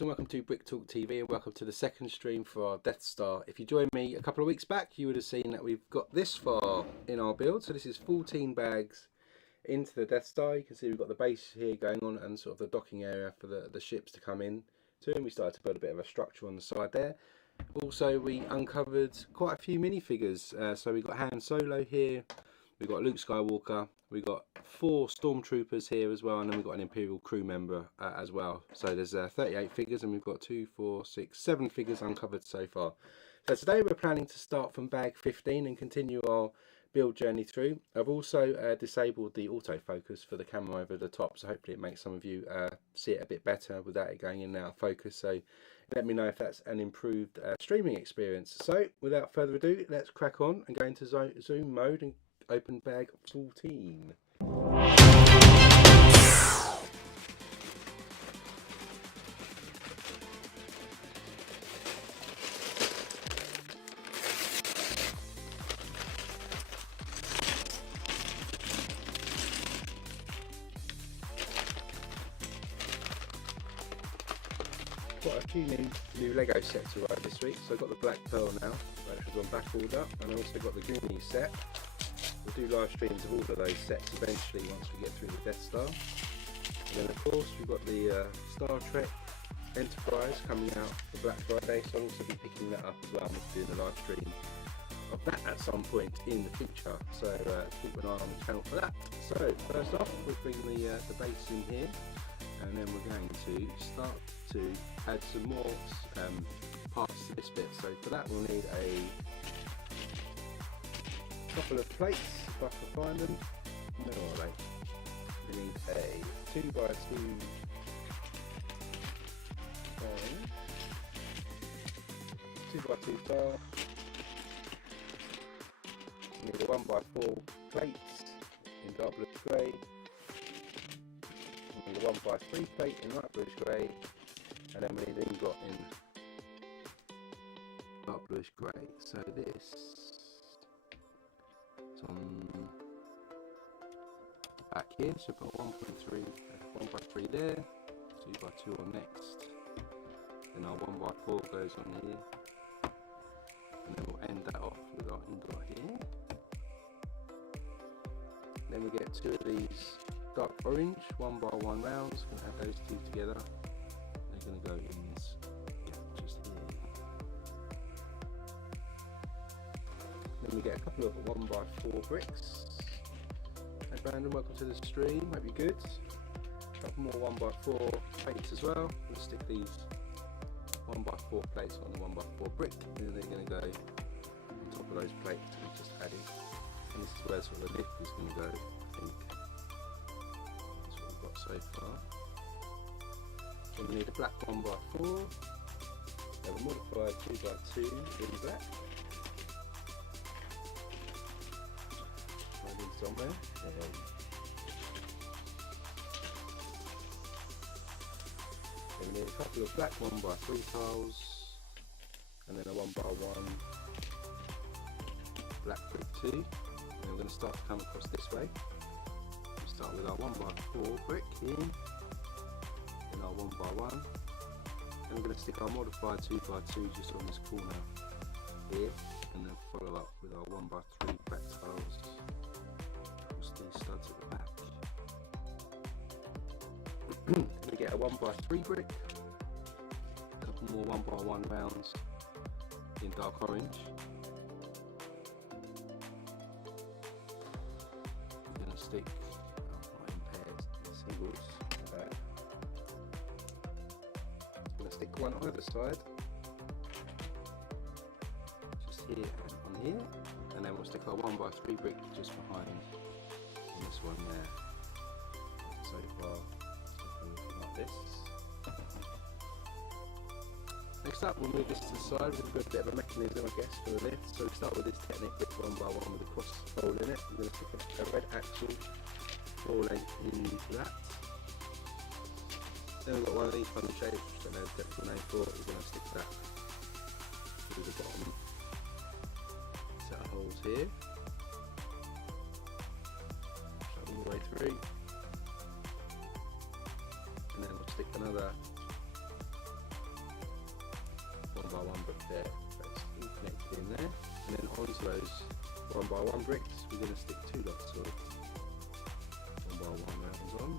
folks, and welcome to Brick Talk TV, and welcome to the second stream for our Death Star. If you joined me a couple of weeks back, you would have seen that we've got this far in our build. So this is 14 bags into the Death Star. You can see we've got the base here going on and sort of the docking area for the ships to come in to, and we started to build a bit of a structure on the side there. Also, we uncovered quite a few minifigures. So we've got Han Solo here, we've got Luke Skywalker, we've got 4 stormtroopers here as well, and then we've got an Imperial crew member as well. So there's 38 figures, and we've got 7 figures uncovered so far. So today we're planning to start from bag 15 and continue our build journey through. I've also disabled the autofocus for the camera over the top, so hopefully it makes some of you see it a bit better without it going in and out of focus. So let me know if that's an improved streaming experience. So without further ado, let's crack on and go into zoom mode and open bag 14. Got a few new Lego sets arrived this week. So I've got the Black Pearl now, which was on back order, and I also got the Goonies set. We'll do live streams of all of those sets eventually once we get through the Death Star. And then of course we've got the Star Trek Enterprise coming out for Black Friday, so I'll also be picking that up as well. I'm doing a live stream of that at some point in the future, so keep an eye on the channel for that. So first off, we'll bring the base in here, and then we're going to start to add some more parts to this bit. So for that we'll need a couple of plates, if I can find them. Where are they? We need a 2x2 file. We need a 1x4 plates in dark bluish grey. We need a 1x3 plate in light bluish grey, and then we need an ingot in dark bluish grey. So this is on back here, so I've got 1x3 there, 2x2 on next, then our 1x4 goes on here, and then we'll end that off with our ingot here. Then we get 2 of these dark orange 1x1 rounds. We're going to add those 2 together. They're going to go in this gap just here. Then we get a couple of 1x4 bricks. Hey Brandon, welcome to the stream, hope you're good. A couple more 1x4 plates as well. We'll stick these 1x4 plates on the 1x4 brick, and then they're going to go on top of those plates we just added. And this is where sort of the lift is going to go, I think. That's what we've got so far. So we need a black 1x4. We have a modified 2x2 in black. Somewhere. Then we need a couple of black 1x3 tiles, and then a 1x1 black brick 2. And then we're going to start to come across this way. We start with our 1x4 brick here, then our 1x1, and we're going to stick our modified 2x2 just on this corner here, and then follow up with our 1x3 black tiles. These studs at the back. We get a 1x3 brick, a couple more 1x1 rounds in dark orange. We're going to stick in pairs, singles. I'm going to stick one on either side, just here and on here, and then we'll stick our 1x3 brick just behind this one there. So far, something like this. Next up, we'll move this to the side. We've got a bit of a mechanism, I guess, for the lift. So we start with this Technic brick 1x1 with a cross hole in it. We're going to stick a red axle full length into that. Then we've got one of these funny shapes, which I don't know the technical name for. We're going to stick that through the bottom set of holes here. All the way through, and then we'll stick another there. That's all connected in there. And then onto those 1x1 bricks, we're going to stick 2 lots of 1x1 rounds on.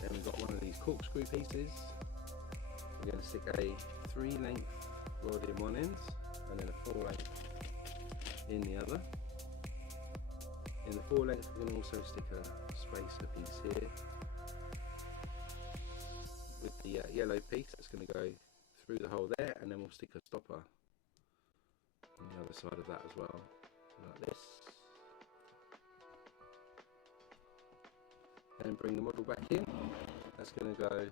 Then we've got one of these corkscrew pieces. We're going to stick a 3-length rod in one end and then a 4-length in the other. In the 4-length we're going to also stick a spacer piece here with the yellow piece that's going to go through the hole there, and then we'll stick a stopper on the other side of that as well, like this. And bring the model back in. That's going to go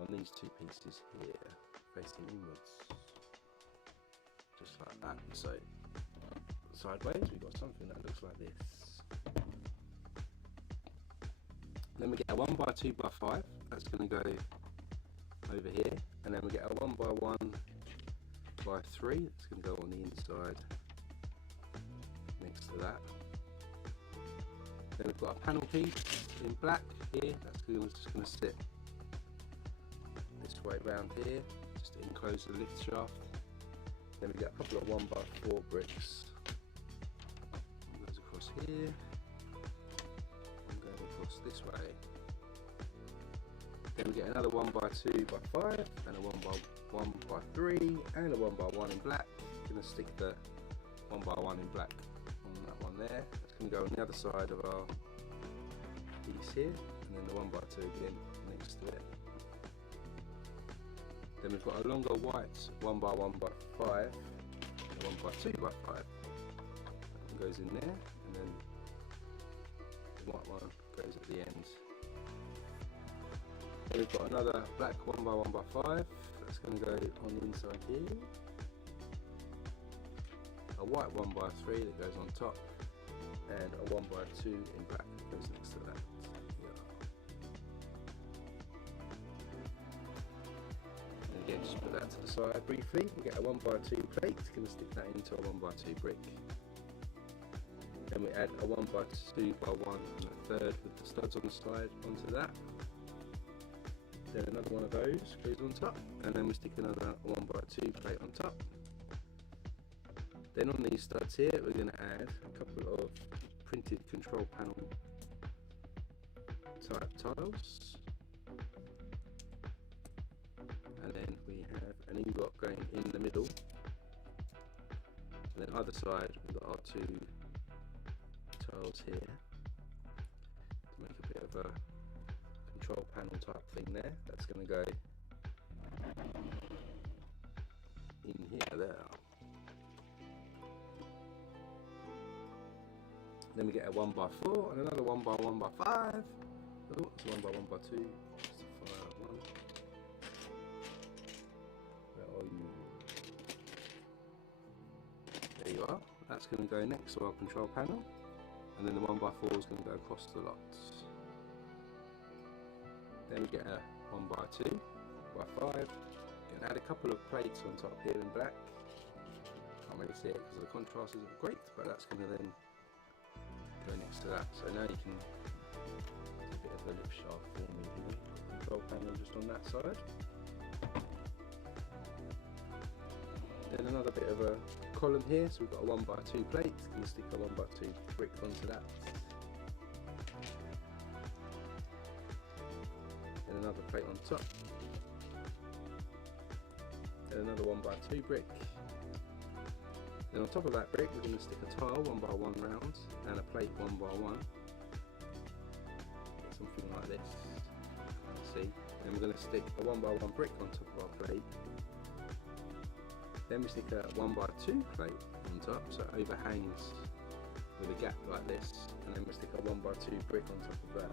on these 2 pieces here, facing inwards, just like that. So sideways we've got something that looks like this. Then we get a 1x2x5, that's going to go over here, and then we get a 1x1x3, that's going to go on the inside next to that. Then we've got a panel piece in black here, that's just going to sit this way around here, just to enclose the lift shaft. Then we get a couple of 1x4 bricks, one goes across here, one going across this way. Then we get another 1x2x5 and a 1x1x3 and a 1x1 in black. Going to stick the 1x1 in black on that one there. That's going to go on the other side of our piece here, and then the 1x2 again next to it. Then we've got a longer white 1x1x5 and a 1x2x5. That goes in there, and then the white one goes at the end. Then we've got another black 1x1x5 that's going to go on the inside here. A white 1x3 that goes on top, and a 1x2 in black that goes next to that. And again, just put that to the side briefly. We get a 1x2 plate, going to stick that into a 1x2 brick. Then we add a 1x2x1 and a third with the studs on the side onto that. Then another one of those goes on top, and then we stick another 1x2 plate on top. Then on these studs here, we're going to add a couple of printed control panel type tiles, and then we have an ingot going in the middle. And then either side, we've got our 2 tiles here to make a bit of a control panel type thing there. That's going to go in here, there. Then we get a 1x4 and another 1x1x5. Oh, it's a 1x1x2. Just a fire one. Where are you? There you are. That's going to go next to our control panel, and then the 1x4 is going to go across the lots. Then we get a 1x2x5. You can add a couple of plates on top here in black. Can't really see it because the contrast isn't great, but that's going to then go next to that. So now you can do a bit of a lift shaft for me here. Control panel just on that side. Then another bit of a column here. So we've got a 1x2 plate. Going to stick a 1x2 brick onto that. Then another plate on top. Then another 1x2 brick. Then on top of that brick, we're going to stick a tile 1x1 round and a plate 1x1. Something like this. See. Then we're going to stick a 1x1 brick on top of our plate. Then we stick a 1x2 plate on top, so it overhangs with a gap like this. And then we stick a 1x2 brick on top of that.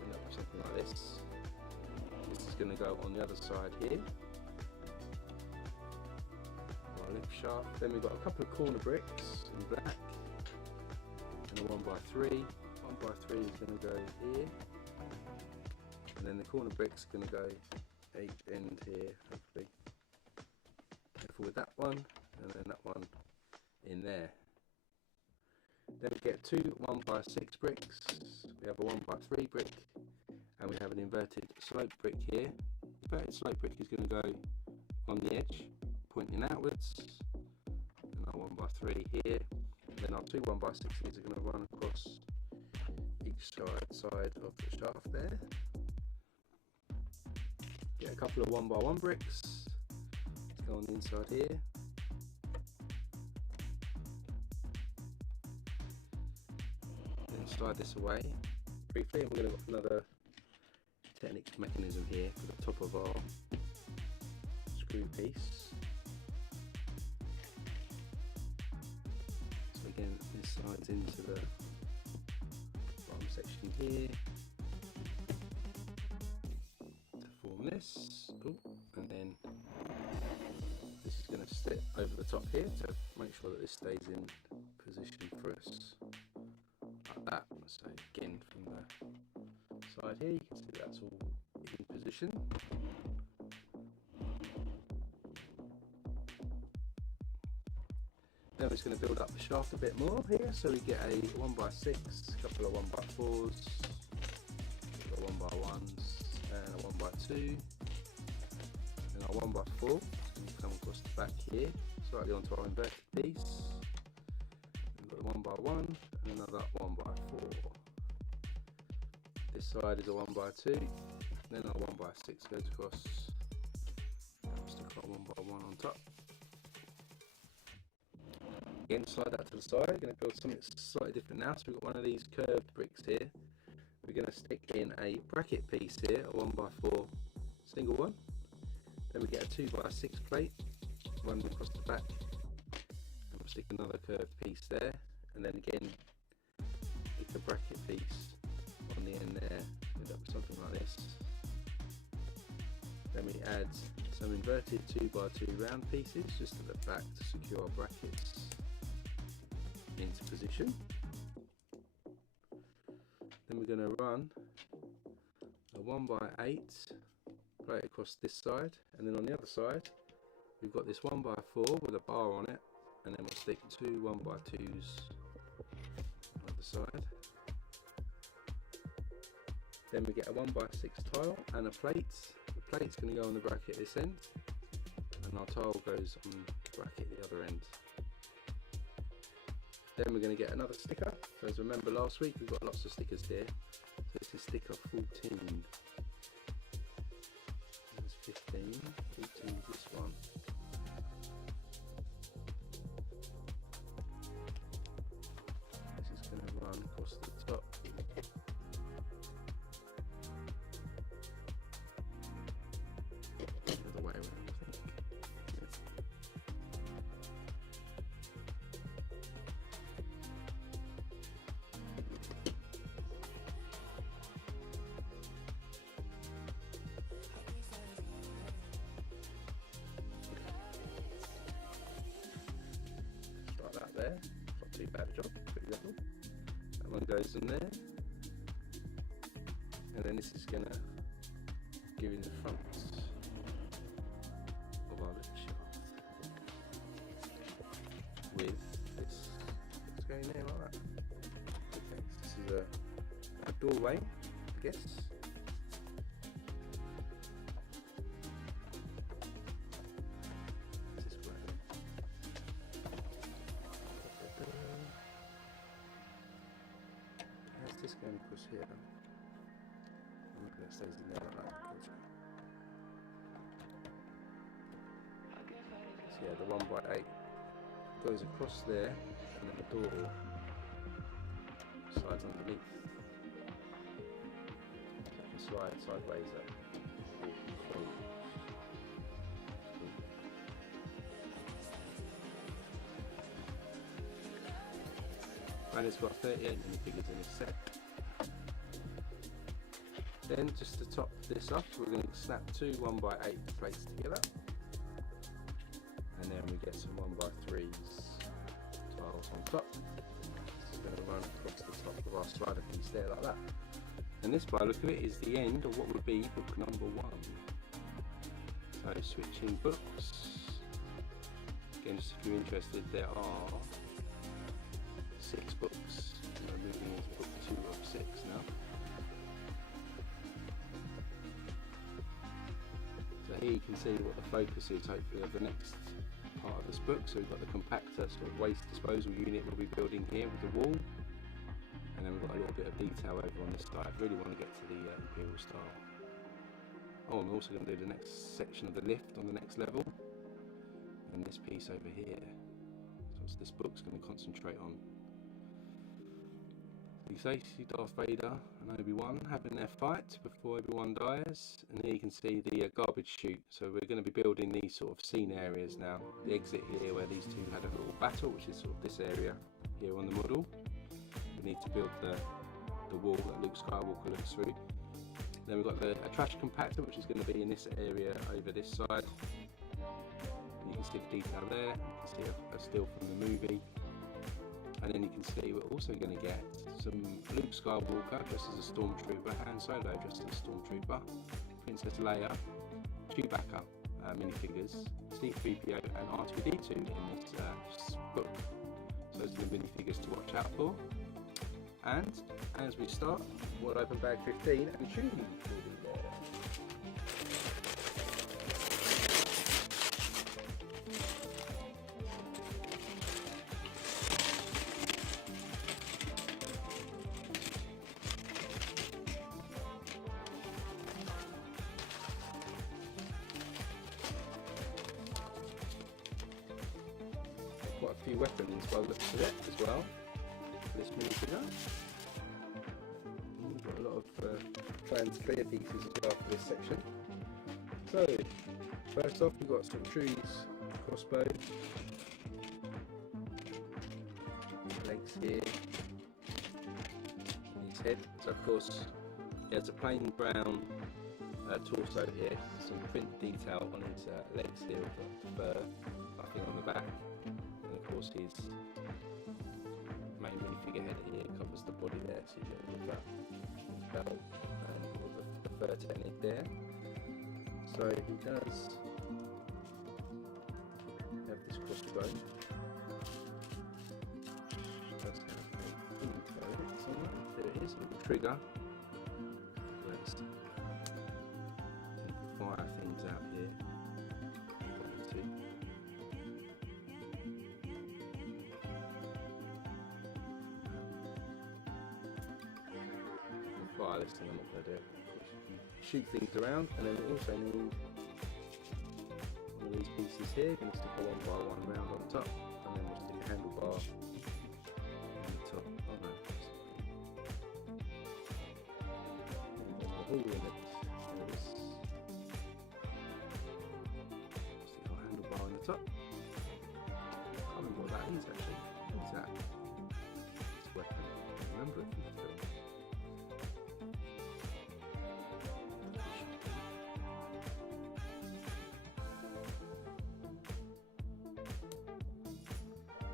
End up with something like this. This is going to go on the other side here. Lift shaft. Then we've got a couple of corner bricks in black and a 1x3. 1x3 is going to go here, and then the corner bricks are going to go end here, hopefully. Careful with that one, and then that one in there. Then we get two 1x6 bricks, we have a 1x3 brick, and we have an inverted slope brick here. The inverted slope brick is going to go on the edge, pointing outwards, and our 1x3 here. Then our two 1x6s are going to run across each side of the shaft there. Get a couple of 1x1 bricks to go on the inside here. Slide this away briefly, and we're going to put another Technic mechanism here for the top of our screw piece. So again, this slides into the bottom section here to form this. Ooh, and then this is going to sit over the top here to make sure that this stays in position for us. That. So again, from the side here, you can see that's all in position. Then we're just going to build up the shaft a bit more here. So we get a 1x6, a couple of 1x4s, a 1x1s, and a 1x2, and our 1x4 is going to come across the back here, slightly onto our inverted piece. We've got the 1x1 and another 1x4. This side is a 1x2, then our 1x6 goes across, stick our 1x1 on top. Again, slide that to the side. We're going to build something slightly different now. So we've got one of these curved bricks here. We're going to stick in a bracket piece here, a 1x4 single one. Then we get a 2x6 plate running across the back. And we'll stick another curved piece there. And then again, stick a bracket piece on the end there. End up with something like this. Then we add some inverted 2x2 round pieces just at the back to secure our brackets into position. Then we're going to run a 1x8 plate across this side, and then on the other side we've got this 1x4 with a bar on it, and then we'll stick two 1x2s on the side. Then we get a 1x6 tile and a plate. The plate's going to go on the bracket this end, and our tile goes on the bracket the other end. Then we're going to get another sticker. So as remember last week, we've got lots of stickers here. So this is sticker 14. That's 15. 14 is this one. This is going to run across the top. The other way around, I think. There, not too bad a job, pretty level. That one goes in there, and then this is going to give you the front of our little shaft with this. It's going there like that. Okay, so this is a doorway, I guess. This going across here, and it stays in there like that. So yeah, the 1x8 goes across there, and then the door slides underneath. So it can slide sideways up. And it's got 38 minifigures in a set. Then just to top this up, we're going to snap two 1x8 plates together, and then we get some 1x3s tiles on top. This is going to run across the top of our slider piece there like that. And this, by the look of it, is the end of what would be book number 1. So switching books, Again, just if you're interested, there are 6 books. We're moving into book 2 of 6 now. So here you can see what the focus is, hopefully, of the next part of this book. So we've got the compactor sort of waste disposal unit we'll be building here with the wall. And then we've got a little bit of detail over on this side. I really want to get to the Imperial Star. Oh, I'm also going to do the next section of the lift on the next level. And this piece over here. So this book's going to concentrate on. You see Darth Vader and Obi-Wan having their fight before Obi-Wan dies. And here you can see the garbage chute. So we're going to be building these sort of scene areas now. The exit here where these two had a little battle, which is sort of this area here on the model. We need to build the wall that Luke Skywalker looks through. Then we've got a trash compactor, which is going to be in this area over this side. And you can see the detail there. You can see a still from the movie. And then you can see we're also going to get some Luke Skywalker dressed as a stormtrooper, Han Solo dressed as a stormtrooper, Princess Leia, Chewbacca minifigures, C-3PO and R2-D2 in this book. So those are the minifigures to watch out for. And as we start, we'll open bag 15 and Chewie will be there. Quite a few weapons by the looks of it as well. This minifigure. We've got a lot of planned clear pieces as well for this section. So, first off, we've got some Chewie's crossbow, legs here, and his head. So, of course, he has a plain brown torso here, some print detail on his legs here with the fur, nothing on the back, and of course his main minifigure head here covers the body there, so you get all of that belt and all the fur technique there. So he does have this crossbow. Does have a info somewhere. There it is, a little trigger. Let's fire things out here. Fire this thing, I'm not going to do it. Shoot things around, and then we also need one of these pieces here. Going to stick a 1x1 round on top, and then we'll stick a handlebar on the top. Oh no, there's a hole in it. There it is. Stick a handlebar on the top. I can't remember what that is actually. What is that? It's a weapon. I remember it from the film.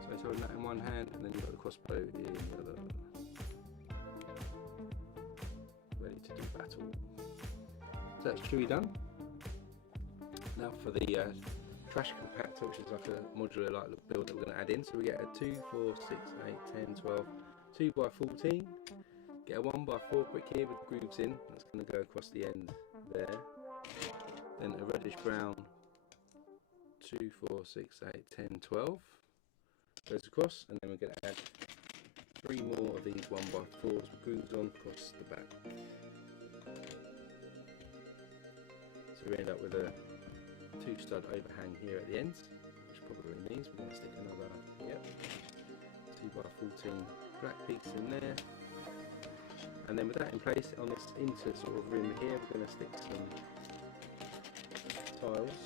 So holding that in one hand, and then you've got the crossbow in the other. Ready to do battle. So that's Chewie done. Now for the trash compactor, which is like a modular like build that we're going to add in. So we get a 2, 4, 6, 8, 10, 12, 2x14. Get a 1x4 brick here with grooves in. That's going to go across the end there. Then a reddish brown 2, 4, 6, 8, 10, 12. Goes across, and then we're going to add 3 more of these 1x4s with grooves on across the back. So we end up with a 2-stud overhang here at the ends, which probably means we're going to stick another 2x14 black piece in there. And then with that in place, on this inner sort of rim here, we're going to stick some tiles.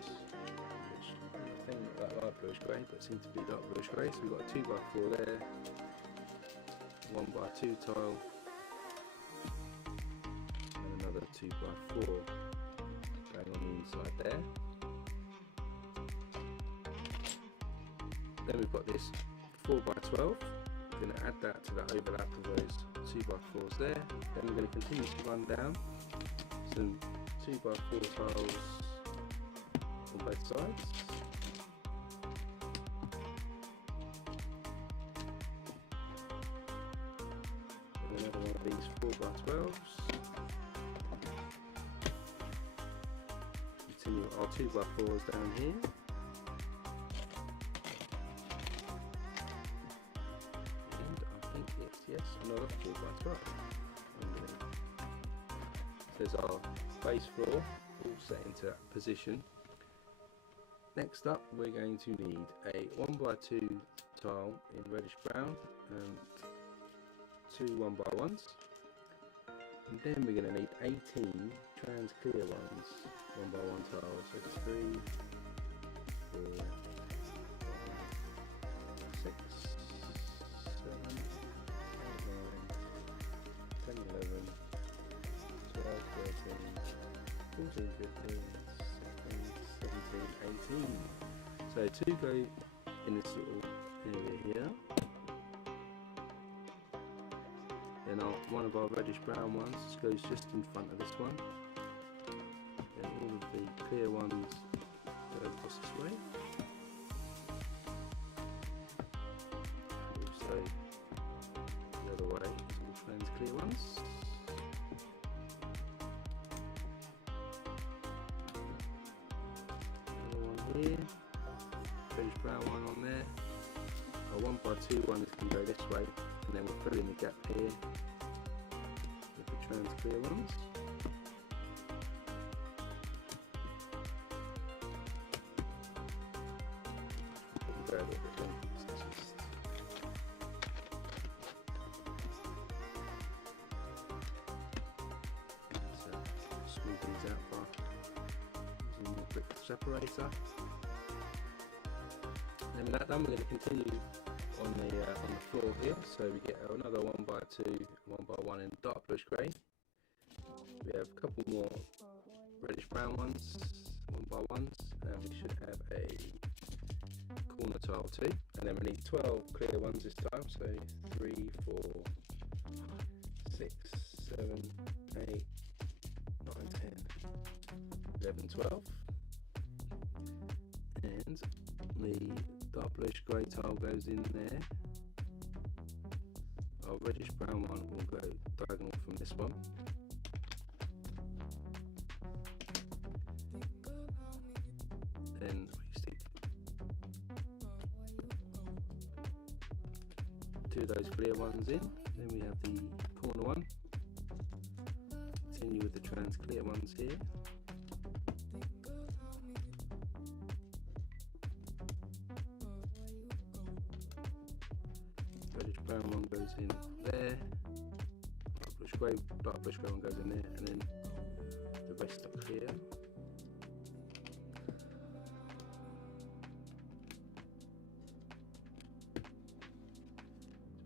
That light bluish grey, but it seems to be dark bluish grey. So we've got a 2x4 there, 1x2 tile, and another 2x4 going on the inside there. Then we've got this 4x12. We're going to add that to that overlap of those 2x4s there. Then we're going to continue to run down some 2x4 tiles on both sides. another one of these 4x12s. Continue our 2x4s down here. And I think it's, yes, another 4x12 underneath. So there's our base floor all set into position. Next up, we're going to need a 1x2 tile in reddish brown and 2 1x1s, and then we're going to need 18 trans clear ones, 1x1 tiles. So 3, 4, 5, 6, 7, 8, 9, 10, 11, 12, 13, 14, 15, 16, 17, 18. So 2 go in this little area here. Then one of our reddish brown ones goes just in front of this one. Then all of the clear ones go across this way. Also the other way is all trans clear ones. Here, reddish brown one on there. Our 1x2 one is going to go this way, and then we'll fill in the gap here with the trans clear ones. Go a little bit long, so just smooth these out by using the brick separator. And with that done, we're going to continue on the floor here. So we get another 1x2, 1x1 in dark bluish grey. We have a couple more reddish brown ones, 1x1s, and we should have a corner tile too. And then we need 12 clear ones this time. So 3, 4, 6, 7, 8, 9, 10, 11, 12. And the dark bluish grey tile goes in there. Our reddish brown one will go diagonal from this one. Then we stick 2 of those clear ones in. Then we have the corner one. Continue with the trans clear ones here. Reddish brown one goes in there, dark bluish grey one goes in there, and then the rest are clear.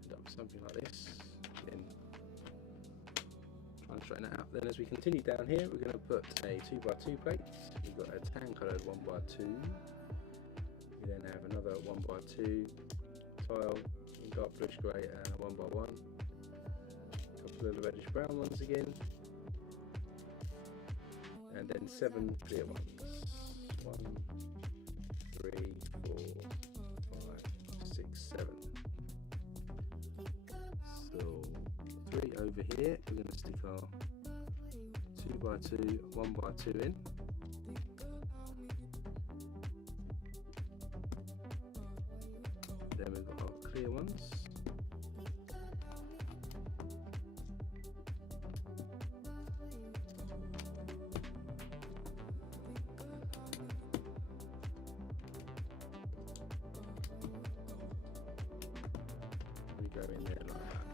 End up with something like this. Then try and straighten that out. Then as we continue down here, we're going to put a 2x2 plate. We've got a tan coloured 1x2. We then have another 1x2 tile, dark bluish grey, and a 1x1. A couple of the reddish brown ones again, and then 7 clear ones. 1, 3, 4, 5, 6, 7. So 3 over here. We're going to stick our 2x2, 1x2 in. Then we've got our clear ones. We go in there like that.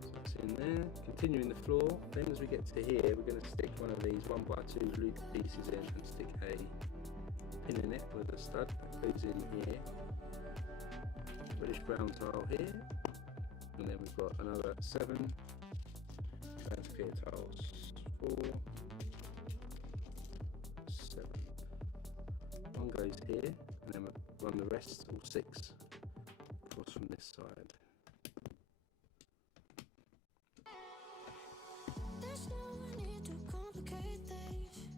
So it's in there. Continuing the floor. Then as we get to here, we're going to stick one of these 1x2 loop pieces in and stick a pin in it with a stud that goes in here. Reddish brown tile here, and then we've got another 7 trans clear tiles. 4, 7. One goes here, and then we'll run the rest, all 6, across from this side. There's no need to complicate this.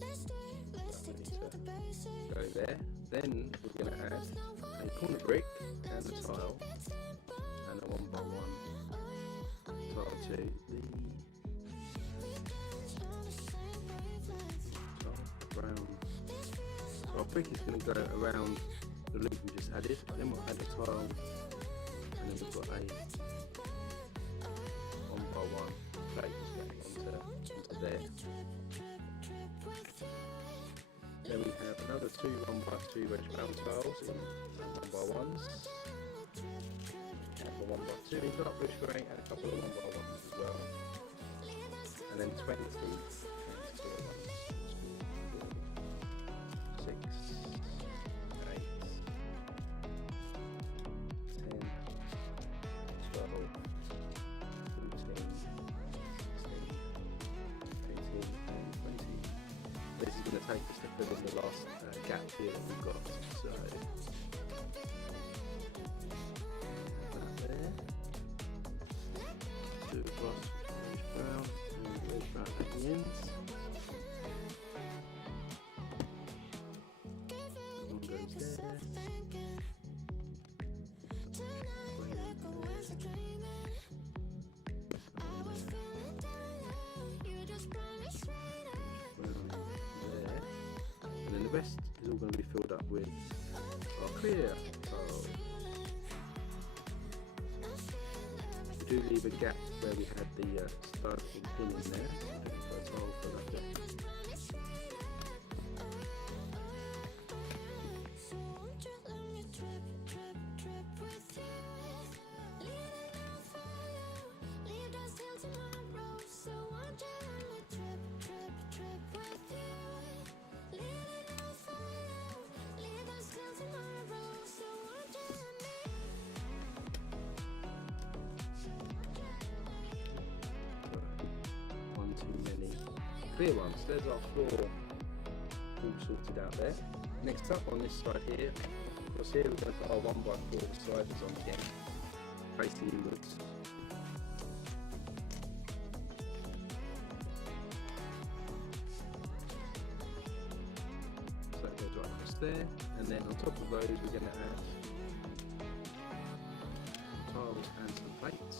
Let's do it go there. Then we're going to add a corner brick and a tile and a 1x1 tile to the brown. So our brick is going to go around the loop we just added. Then we'll add a tile, and then we've got a 1x1 plate onto there. Then we have another 2 1x2 wedge brown tiles in 1x1s. And the 1x2 in dark bluish grey and a couple of 1x1s as well. And then 20 6, 8, 10, 12, 14, 16, 18, and 20. This is going to take us to fill in the last gap here that we've got. So that there. Do it across reddish brown and reddish brown at the ends. One goes there. The rest is all going to be filled up with our clear tiles. We do leave a gap where we had the stud and pin in there, so we can put a tile for that gap. Too many clear ones. There's our floor all sorted out there. Next up on this side here, of course here we're going to put our 1x4 sliders on again, facing inwards. So that goes right across there, and then on top of those we're going to add some tiles and some plates.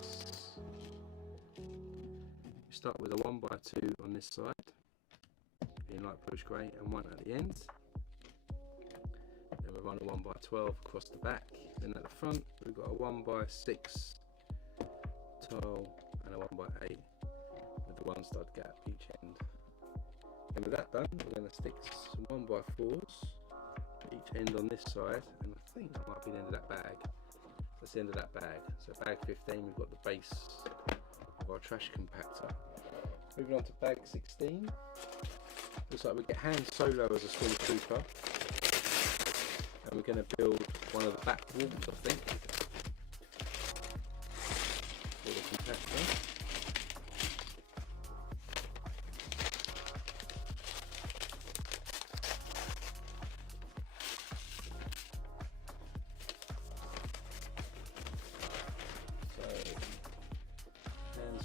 Start with a 1x2 on this side, being light bluish grey, and one at the end. Then we'll run a 1x12 across the back. Then at the front, we've got a 1x6 tile and a 1x8 with the one stud gap each end. And with that done, we're going to stick some 1x4s each end on this side, and I think that might be the end of that bag. That's the end of that bag. So bag 15, we've got the base of our trash compactor. Moving on to bag 16. Looks like we get Han Solo as a stormtrooper, and we're going to build one of the back walls, I think, for the compactor.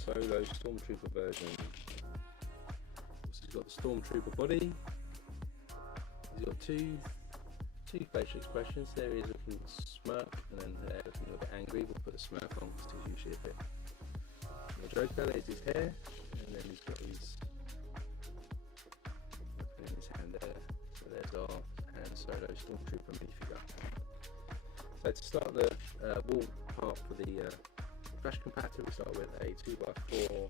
Solo Stormtrooper version. So he's got the Stormtrooper body. He's got two facial expressions. There he is looking smirk, and then there looking a little bit angry. We'll put the smirk on because he's usually a bit. The Joker, there's his hair, and then he's got his in his hand there. So there's our Han Solo Stormtrooper minifigure. So to start the wall part for the trash compactor, we start with a 2x4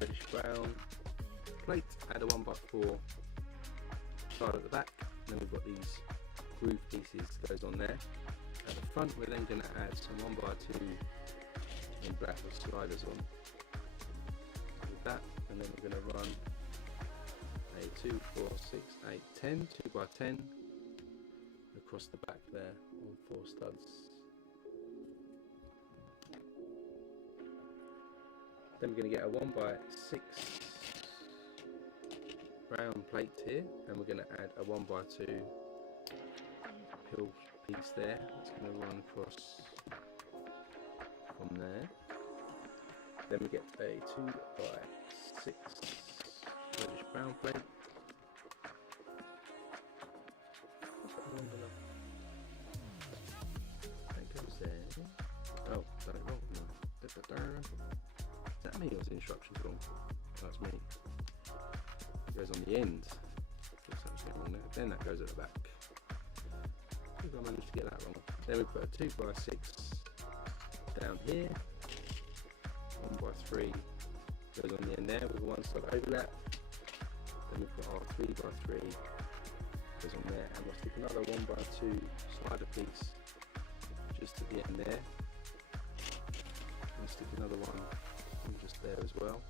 reddish brown plate, add a 1x4 tile at the back, and then we've got these groove pieces that goes on there. At the front we're then going to add some 1x2 in black with sliders on with that, and then we're going to run a 2, 4, 6, 8, 10 2x10 across the back there on 4 studs. Then we're going to get a 1x6 brown plate here, and we're going to add a 1x2 pill piece there. It's going to run across from there. Then we get a 2x6 reddish brown plate, Is that me or is the instructions wrong? That's me. It goes on the end. Wrong there. Then that goes at the back. I think I managed to get that wrong. Then we put a 2x6 down here. 1x3 goes on the end there with one side overlap. Then we put our 3x3 goes on there, and we'll stick another 1x2 slider piece just at the end there. And stick another one just there as well.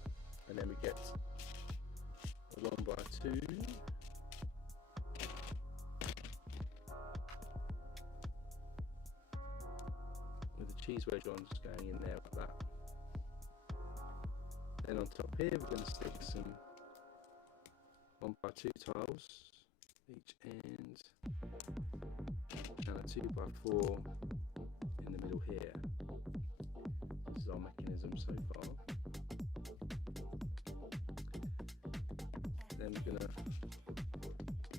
And then we get a 1x2. With the cheese wedge on just going in there like that. Then on top here we're going to stick some 1x2 tiles each end and a 2x4 in the middle here. This is our mechanism so far. Then we're going to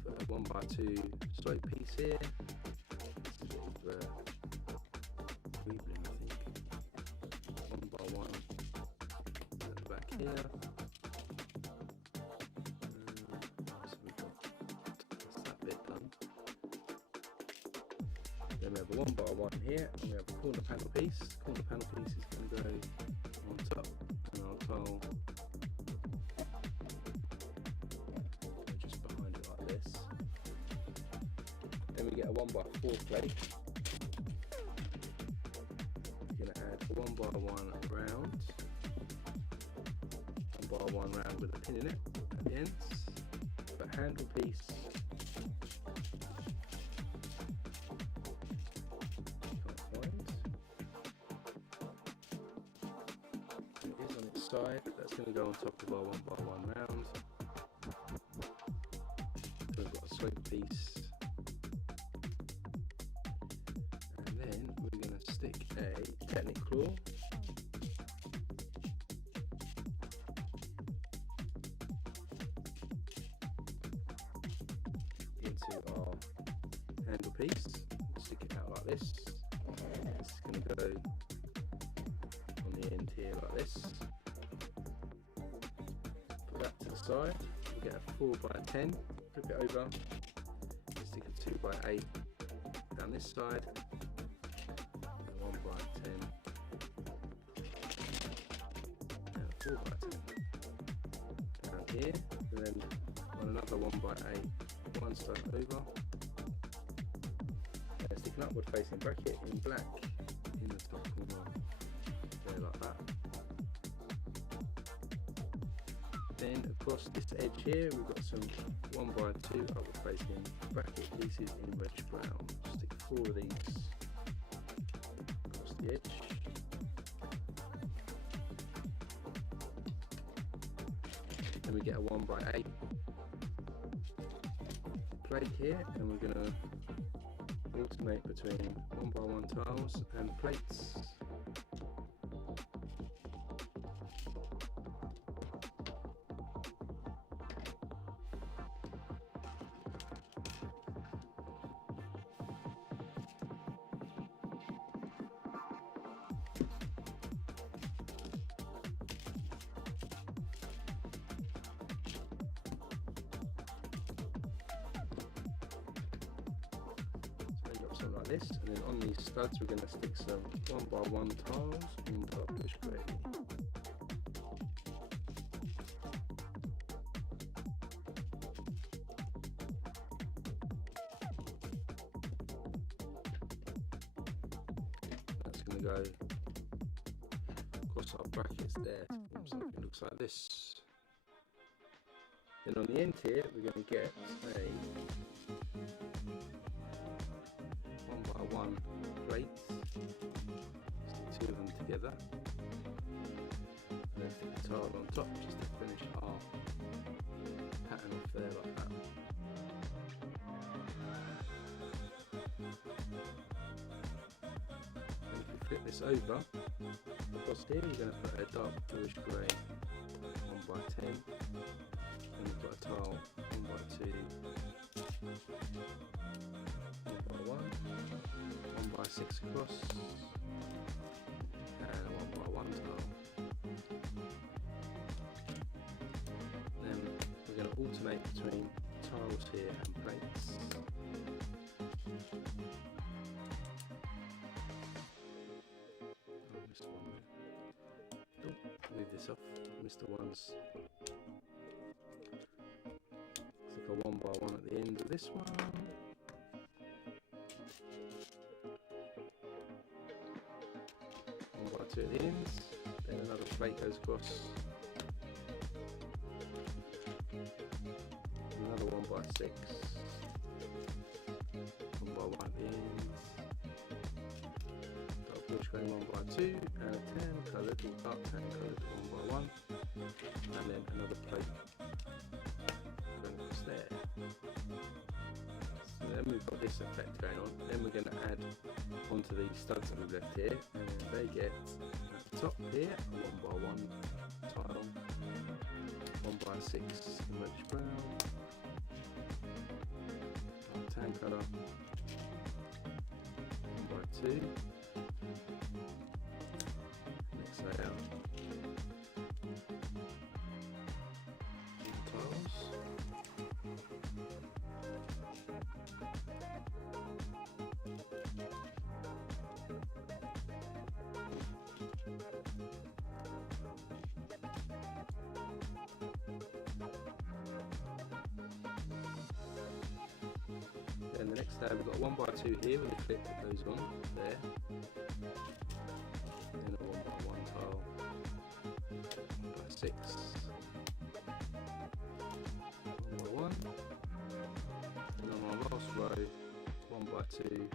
put a 1x2 slope piece here. This is weebling, I think. 1x1 at the back here. So we've got that bit done. Then we have a 1x1 here, and we have a corner panel piece. The corner panel piece is going to go on top, and our tile just behind it like this. Then we get a 1x4 plate. We're going to add a 1x1 round. 1x1 round with a pin in it at the ends. A handle piece. It is on its side. That's going to go on top of our 1x1 round. So we've got a slope piece. And then we're going to stick a Technic claw. Into our handle piece, stick it out like this. It's going to go on the end here like this. Put that to the side. We get a 4x10, flip it over, stick a 2x8 down this side, and a 1x10, and a 4x10 down here, and then on another 1x8. One side over, and stick an upward facing bracket in black in the top corner, there like that. Then across this edge here we've got some 1x2 upward facing bracket pieces in reddish brown. Stick 4 of these across the edge. Then we get a 1x8 plate here, and we're going to alternate between 1x1 tiles and plates. Like this, and then on these studs we're going to stick some 1x1 tiles in darkish grey. That's going to go across our brackets there to form something that looks like this. Then on the end here we're going to get a 1x1 plate, stick 2 of them together, and then stick the tile on top just to finish our pattern off there like that. And if you flip this over, across here you're going to put a dark bluish grey 1x10, and we've got a tile 1x2, 1x1, 1x6 across, and a 1x1. 1 tile. Then we're going to alternate between tiles here and plates. Oh, missed one there. Oh, move this off, missed the ones. Stick a 1 by 1 at the end of this one. 1 by 2 at the ends. Then another plate goes across. Another 1 by 6. 1 by 1 at the ends. Double screen 1 by 2 and a tan coloured, or dark tan coloured 1 by 1. And then another plate going across there. So then we've got this effect going on. Then we're going to add onto these studs that we've left here, and they get at the top here a 1 by 1 tile, 1 by 6 in reddish brown, tan colour, 1 by 2. Next layout. Tiles. Then the next tab we've got a 1 by 2 here with a clip that goes on there. Then a 1 by 1 tile, 1 by 6, 1 by 1. And on our last row, 1 by 2,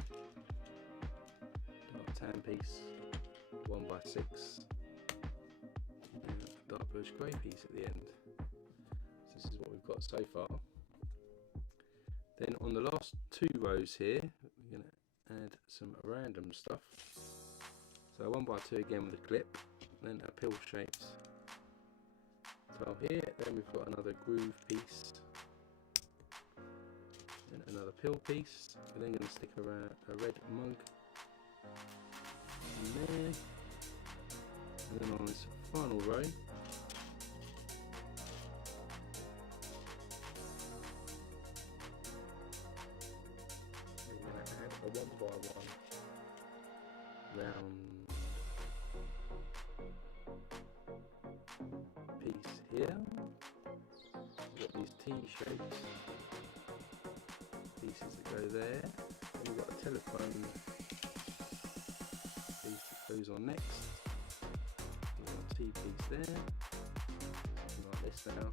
got a tan piece, 1 by 6, and a dark bluish grey piece at the end. So this is what we've got so far. Then on the last 2 rows here, we're going to add some random stuff. So 1 by 2 again with a clip, then a pill shaped tile here, then we've got another groove piece, and another pill piece. We're then going to stick a red mug in there, and then on this final row, a 1 by 1 round piece here. We've got these T-shaped pieces that go there. And we've got a telephone piece that goes on next. We've got a T-piece there. Something like this now.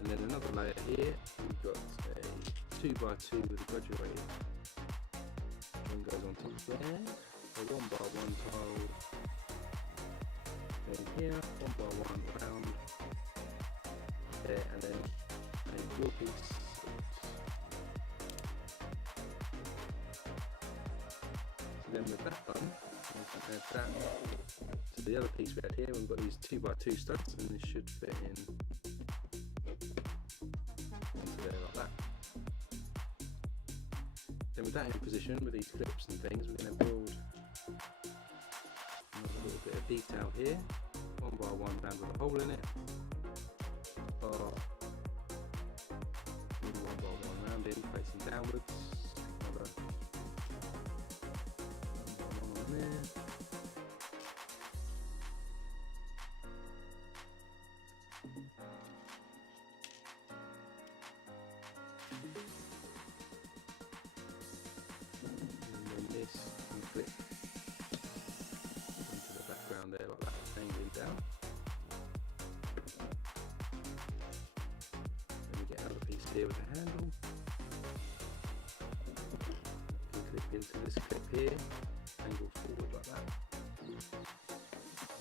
And then another layer here. We've got a 2 by 2 with a graduated one goes on top there, a 1 by 1 tile going here, 1 by 1 round there, and then a wheel piece. So then with that done, we can add that to the other piece we had here. We've got these 2 by 2 studs, and this should fit in onto there like that. Then with that in position, with these clips and things, we're going to build another little bit of detail here. 1 by 1 round with a hole in it. 1 by 1 round in, facing downwards. Another 1 by 1 on there. This and clip into the background there like that, angling down. Then we get another piece here with a handle. We clip into this clip here, angle forward like that.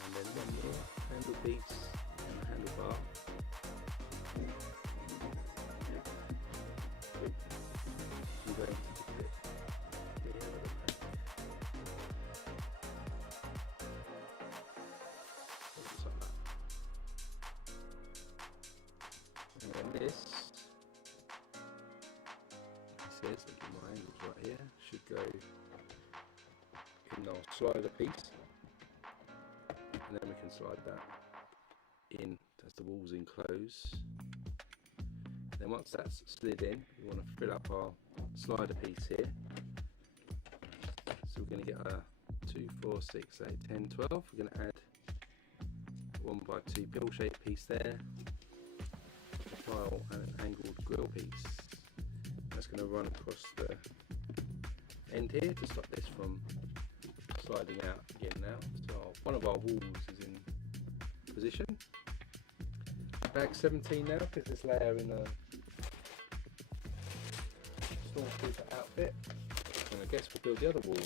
And then one more handle piece and a handlebar. We go into the clip. And then this, he says, look at my angles right here, should go in our slider piece. and then we can slide that in as the walls enclose. Then once that's slid in, we want to fill up our slider piece here. So we're going to get a 2, 4, 6, 8, 10, 12. We're going to add a 1x2 pill shaped piece there, a tile and an angled grill piece. That's going to run across the end here to stop this from sliding out again now. So one of our walls is in position. Bag 17 now, put this layer in a Stormtrooper outfit, and I guess we'll build the other wall.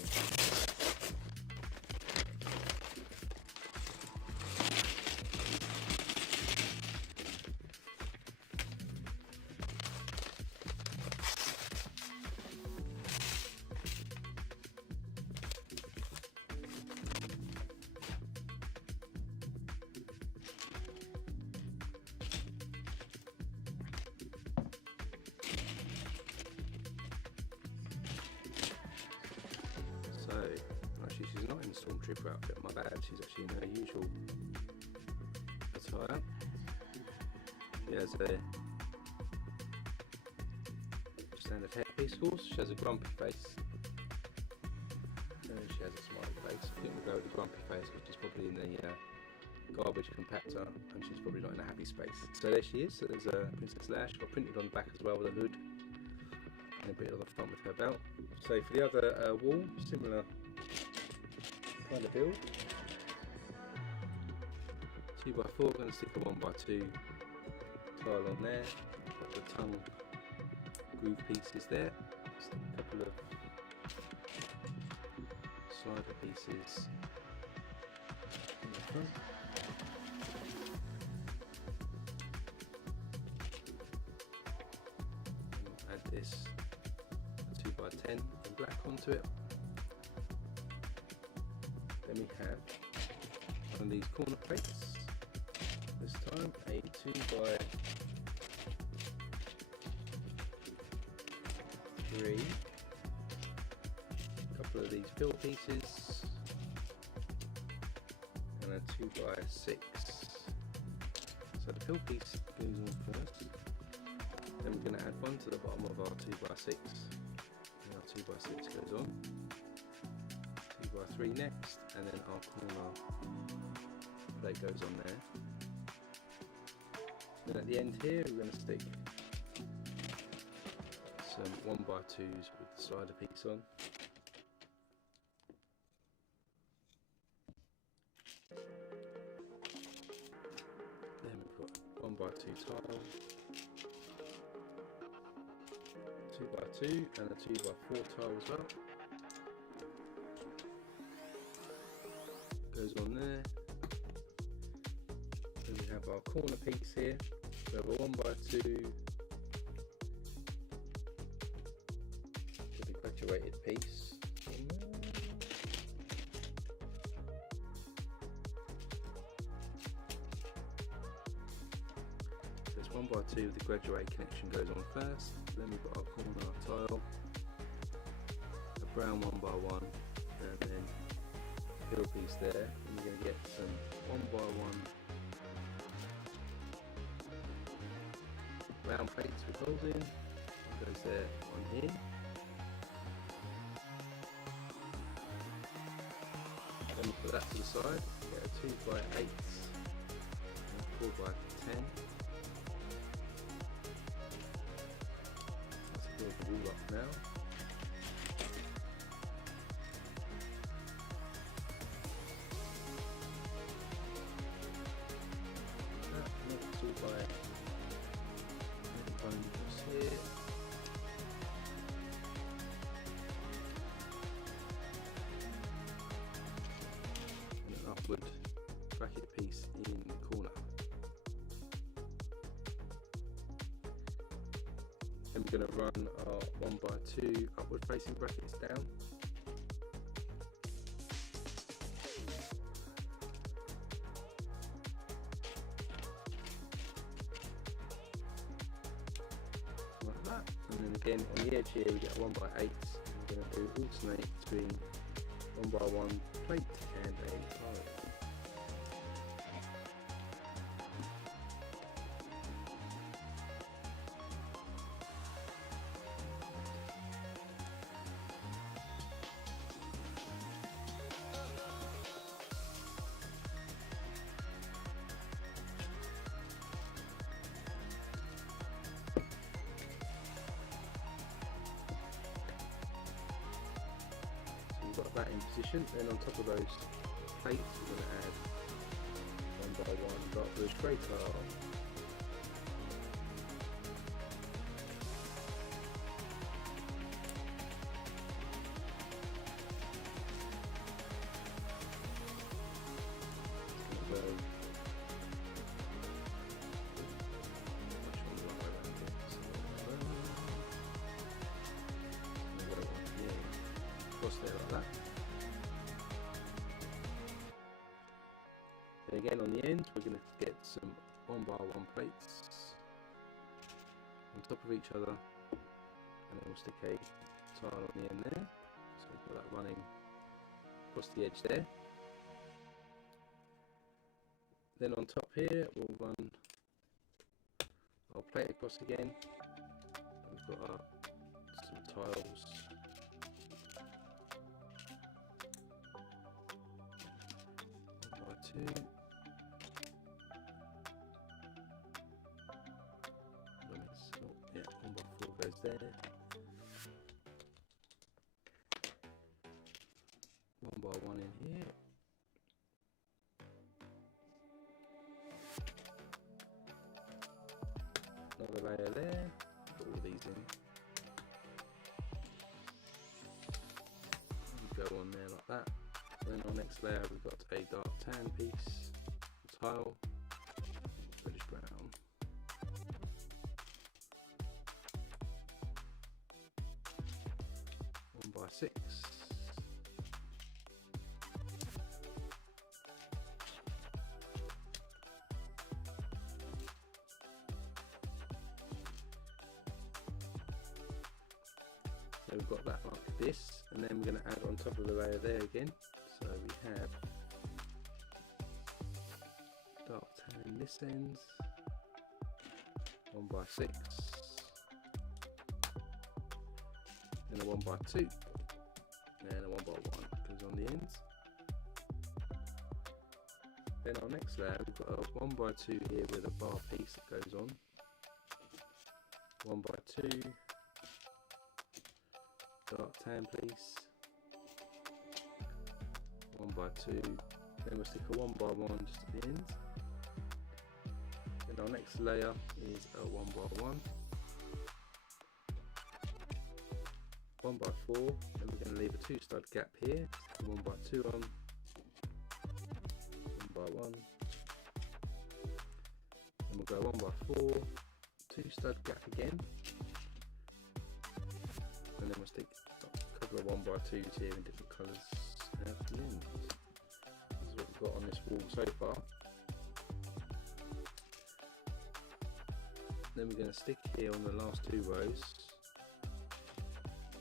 Actually, she's not in the Stormtrooper outfit, my bad, she's actually in her usual attire. She has a standard hairpiece horse, she has a grumpy face, and she has a smiley face. I think we'll go with the grumpy face, which is probably in the garbage compactor, and she's probably not in a happy space. So there she is, so there's a Princess Leia. She's got printed on the back as well with a hood, and a bit on the front with her belt. So for the other wall, similar kind of build. 2x4, going to stick a 1x2 tile on there. Got the tongue groove pieces there. Stick a couple of slider pieces in the front. And add this 2x10 in black onto it. Then we have one of these corner plates, this time a 2x3, a couple of these fill pieces, and a 2x6. So the fill piece goes on first, then we're going to add one to the bottom of our 2x6, and our 2x6 goes on. 2x3 next, and then our corner plate goes on there. Then at the end here we're going to stick some 1x2s with the slider piece on. Then we've got 1x2 tile, 2x2 and a 2x4 tile as well. Goes on there. Then we have our corner piece here. We have a 1x2 with a graduated piece. This 1x2 with the graduated connection goes on first. Then we've got our corner tile, a brown 1x1, and then fill piece there, and you're going to get some 1x1 round plates with holes in. One goes there, one here. Then we put that to the side, get a 2x8 and a 4x10. Let's build the wall up now. Here. And an upward bracket piece in the corner. Then we're going to run our 1x2 upward facing brackets down. And then again on the edge here we get a 1x8. We're going to alternate between 1x1 plate and a tile. got that in position. Then on top of those plates, we're going to add one by one dark blue spray tile. There like that. And again on the end we're going to get some 1x1 plates on top of each other, and then we'll stick a tile on the end there, so we've got that running across the edge there. Then on top here we'll run our plate across again. We've got our some tiles. Yeah, 1x4 goes there. 1x1 in here. Another layer there. Put all these in. Go on there like that. Then our next layer we've got a dark tan piece, tile, reddish brown. One by 6. So we've got that like this, and then we're going to add on top of the layer there again. So we have dark tan in this end, 1x6, then a 1x2, and a 1x1 goes on the ends. Then our next layer we've got a 1x2 here with a bar piece that goes on, 1x2, dark tan piece, 1x2, then we'll stick a 1x1 just at the end. Then our next layer is a 1x1, 1x4, then we're going to leave a 2 stud gap here, 1x2 on, 1x1, then we'll go 1x4, 2 stud gap again, and then we'll stick a couple of 1x2s here in different colours. This is what we've got on this wall so far. Then we're going to stick here on the last 2 rows,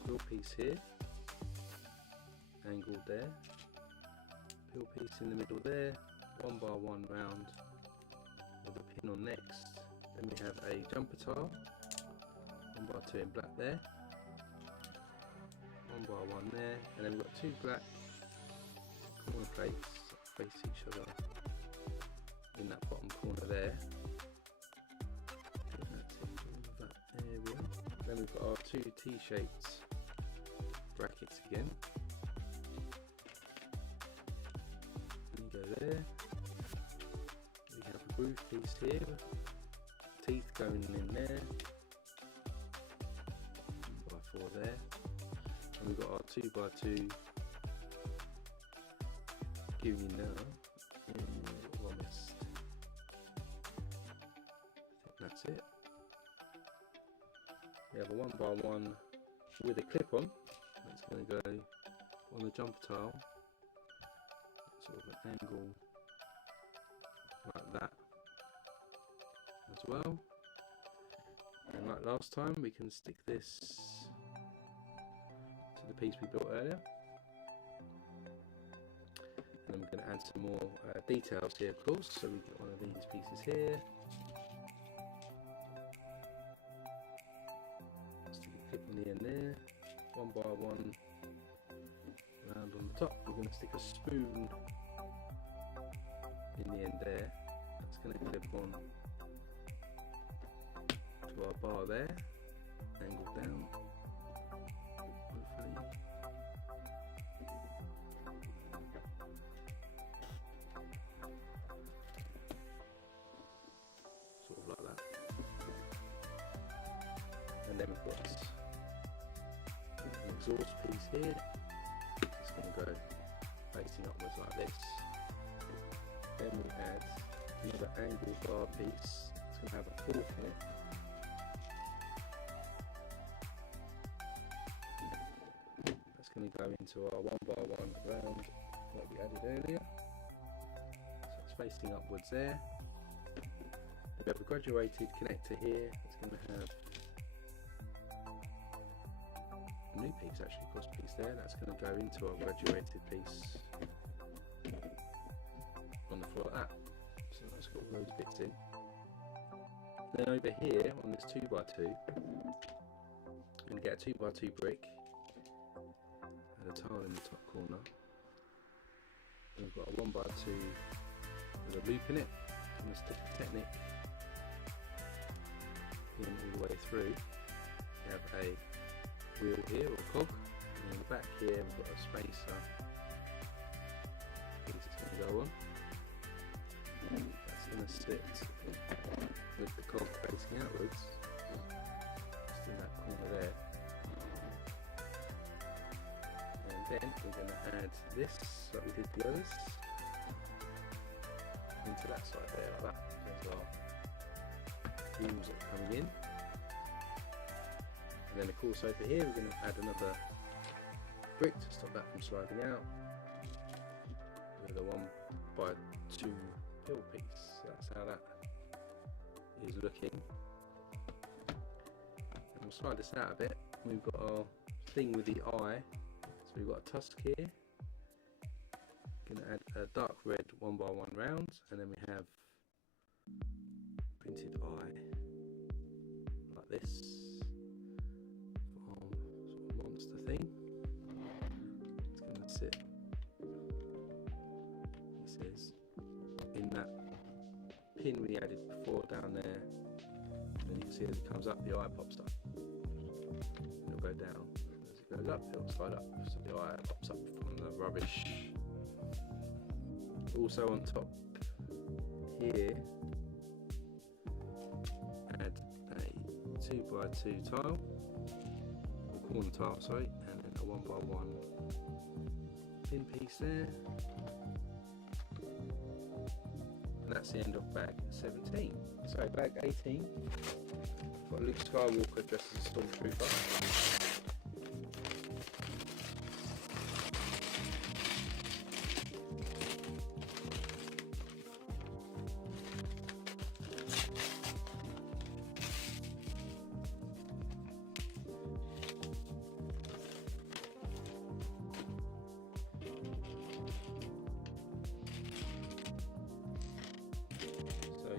quill piece here, angled there, pill piece in the middle there, 1x1 round with a pin on next. Then we have a jumper tile, 1x2 in black there, 1x1 there, and then we've got 2 black corner plates that face each other in that bottom corner there. That's it, that area. Then we've got our 2 T-shaped brackets again. And you go there. We have a groove piece here, teeth going in there, 1x4 there. And we've got our 2x2 union now. What I missed. I think that's it. We have a 1x1 with a clip on. That's going to go on the jumper tile, sort of an angle like that as well. And like last time, we can stick this to the piece we built earlier, and then we're going to add some more details here, of course. So we get one of these pieces here, stick a clip on the end there, 1x1 round on the top. We're going to stick a spoon in the end there, that's going to clip on to our bar there, angled down. then we've got an exhaust piece here. It's going to go facing upwards like this. Then we add another angle bar piece. It's going to have a fork in it. That's going to go into our 1x1 round that we added earlier. So it's facing upwards there. We have a graduated connector here. It's going to have a new piece, actually, cross piece there. That's going to go into our graduated piece on the floor like that. So that's got all those bits in. Then over here on this 2x2, I'm going to get a 2x2 brick and a tile in the top corner. And we've got a 1x2 with a loop in it. I'm going to stick a Technic pin all the way through. We have a wheel here, or cog, and in the back here we've got a spacer piece it's going to go on. That's going to sit with the cog facing outwards, just in that corner there. And then we're going to add this, like we did the others, into that side there, like that. There's our wheels that are coming in. And then of course over here we're going to add another brick to stop that from sliding out with a 1x2 pill piece. That's how that is looking. And we'll slide this out a bit. We've got our thing with the eye. So we've got a tusk here. Going to add a dark red 1x1 round, and then we have printed eye like this. Sort of monster thing. It's going to sit, he says, in that pin we added before down there. And then you can see as it comes up, the eye pops up. It'll go down. As it goes up, it'll slide up. So the eye pops up from the rubbish. Also on top here, add a 2x2 tile, or corner tile, sorry, and then a 1x1 pin piece there. And that's the end of bag 17. So bag 18, we've got Luke Skywalker dressed as a stormtrooper.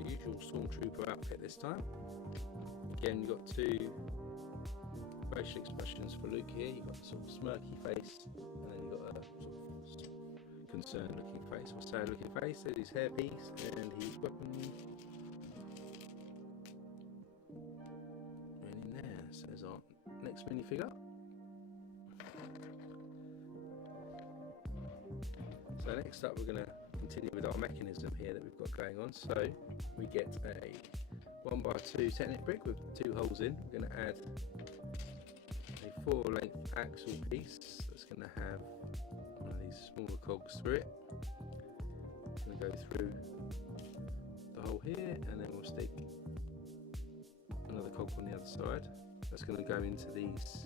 Usual stormtrooper outfit this time. Again, you've got two facial expressions for Luke here. You've got a sort of smirky face, and then you've got a sort of concerned looking face, or sad looking face. There's his hairpiece and his weapon. And in there, so there's our next minifigure. So next up we're going to continue with our mechanism here that we've got going on. So we get a 1x2 Technic brick with 2 holes in. We're going to add a 4-length axle piece that's going to have one of these smaller cogs through it. It's going to go through the hole here, and then we'll stick another cog on the other side. That's going to go into these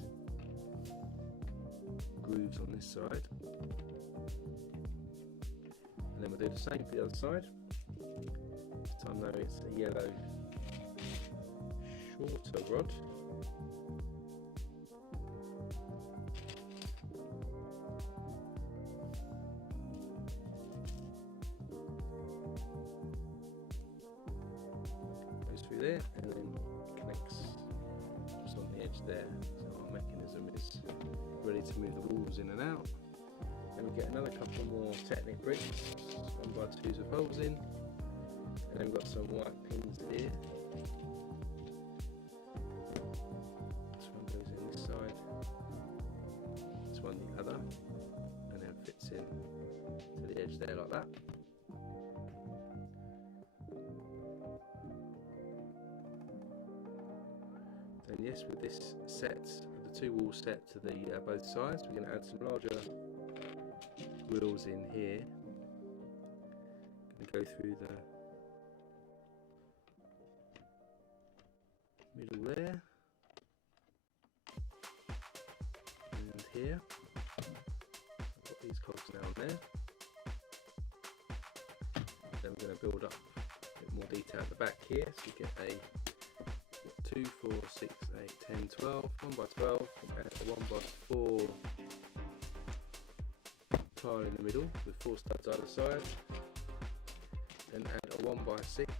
grooves on this side. And then we'll do the same for the other side. This time though it's a yellow shorter rod. Goes through there and then connects just on the edge there. So our mechanism is ready to move the walls in and out. Then we get another couple more Technic bricks, 1x2s with holes in, and then we've got some white pins here. This one goes in this side, this one the other, and then fits in to the edge there like that. Then yes, with this set, with the two walls set to the both sides, we're going to add some larger wheels in here. Going to go through the middle there and here. I've got these cogs down there. Then we're going to build up a bit more detail at the back here, so you get a 2, 4, 6, 8, 10, 12, 1 by 12, and a 1 by 4 tile in the middle with 4 studs either side. Then add a 1 by 6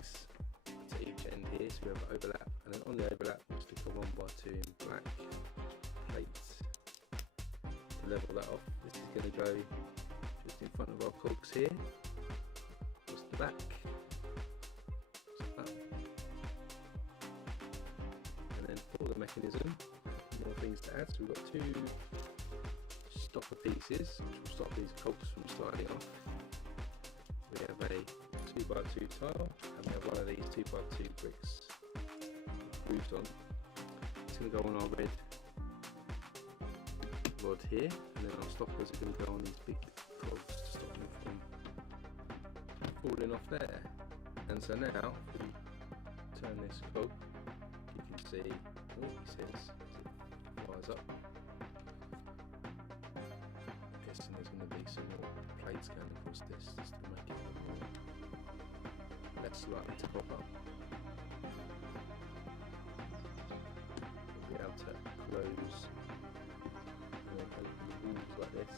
to each end here, so we have an overlap, and then on the overlap we'll stick a 1 by 2 in black plates to level that off. This is going to go just in front of our cogs here, just the back. For the mechanism, more things to add. So we've got 2 stopper pieces which will stop these cogs from sliding off. We have a 2 by 2 tile, and we have one of these 2 by 2 bricks grooved on. It's going to go on our red rod here, and then our stoppers are going to go on these big cogs to stop them from falling off there. And so now, if we turn this cog, you can see, oh, it says it flies up. I'm guessing there's going to be some more plates going across this just to make it less likely to pop up. We'll be able to close and then open the walls like this.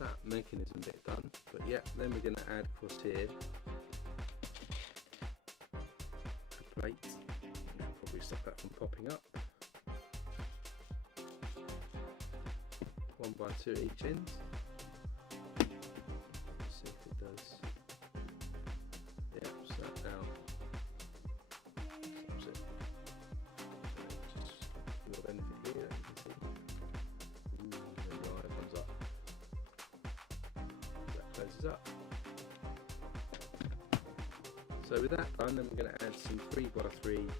That mechanism bit done, but yeah, then we're going to add across here a plate, which will probably stop that from popping up. 1 by 2 at each end. Let's see if it does. Yeah, so now stops it. Just for your benefit here, you can see. Ooh, then the eye comes up. Closes up. So with that done, then we're going to add some 3 by 3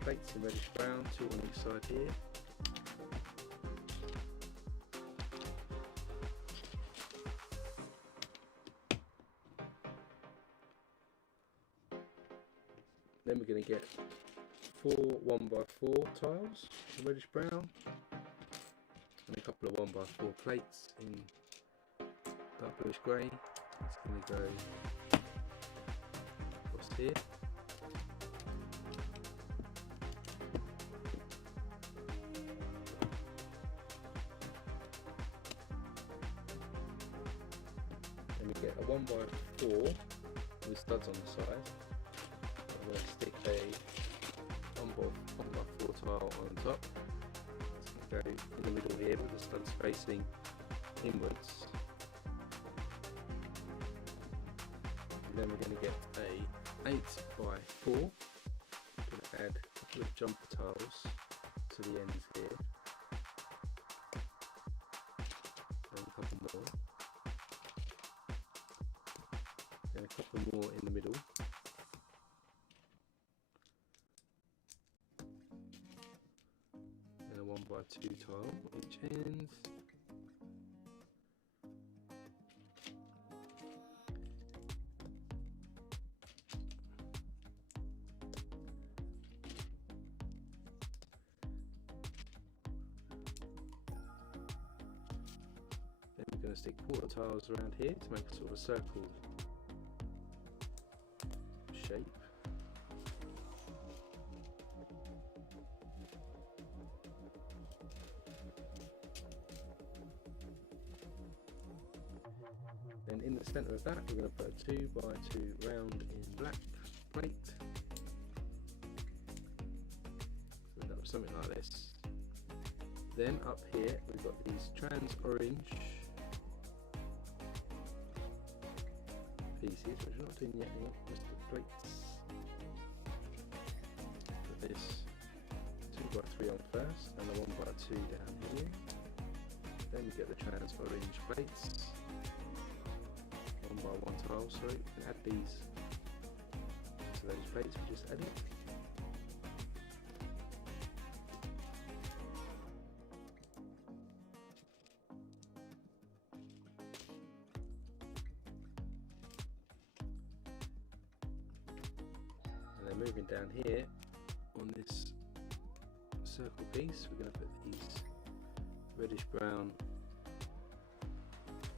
plates in reddish brown, 2 on each side here. Then we're going to get 4 1 by 4 tiles in reddish brown, and a couple of 1 by 4 plates in dark bluish grey. It's going to go across here. Then we get a 1 by 4 with studs on the side. I'm going to stick a 1 by 4 tile on top. It's going to go in the middle here with the studs facing inwards. Then we're going to get a 8 by 4. We're going to add a couple of jumper tiles to the ends here, and a couple more, and a couple more in the middle, and a 1 by 2 tile on each end. Going to stick quarter tiles around here to make a sort of a circle shape. Then in the centre of that we're going to put a 2 by 2 round in black plate. So end up with something like this. Then up here we've got these trans orange pieces, which we're not doing yet, just the plates. Put this 2 by 3 on first, and the 1 by 2 down here. Then you get the trans orange plates. tile, sorry, and add these to those plates we just added. And then moving down here on this circle piece, we're going to put these reddish brown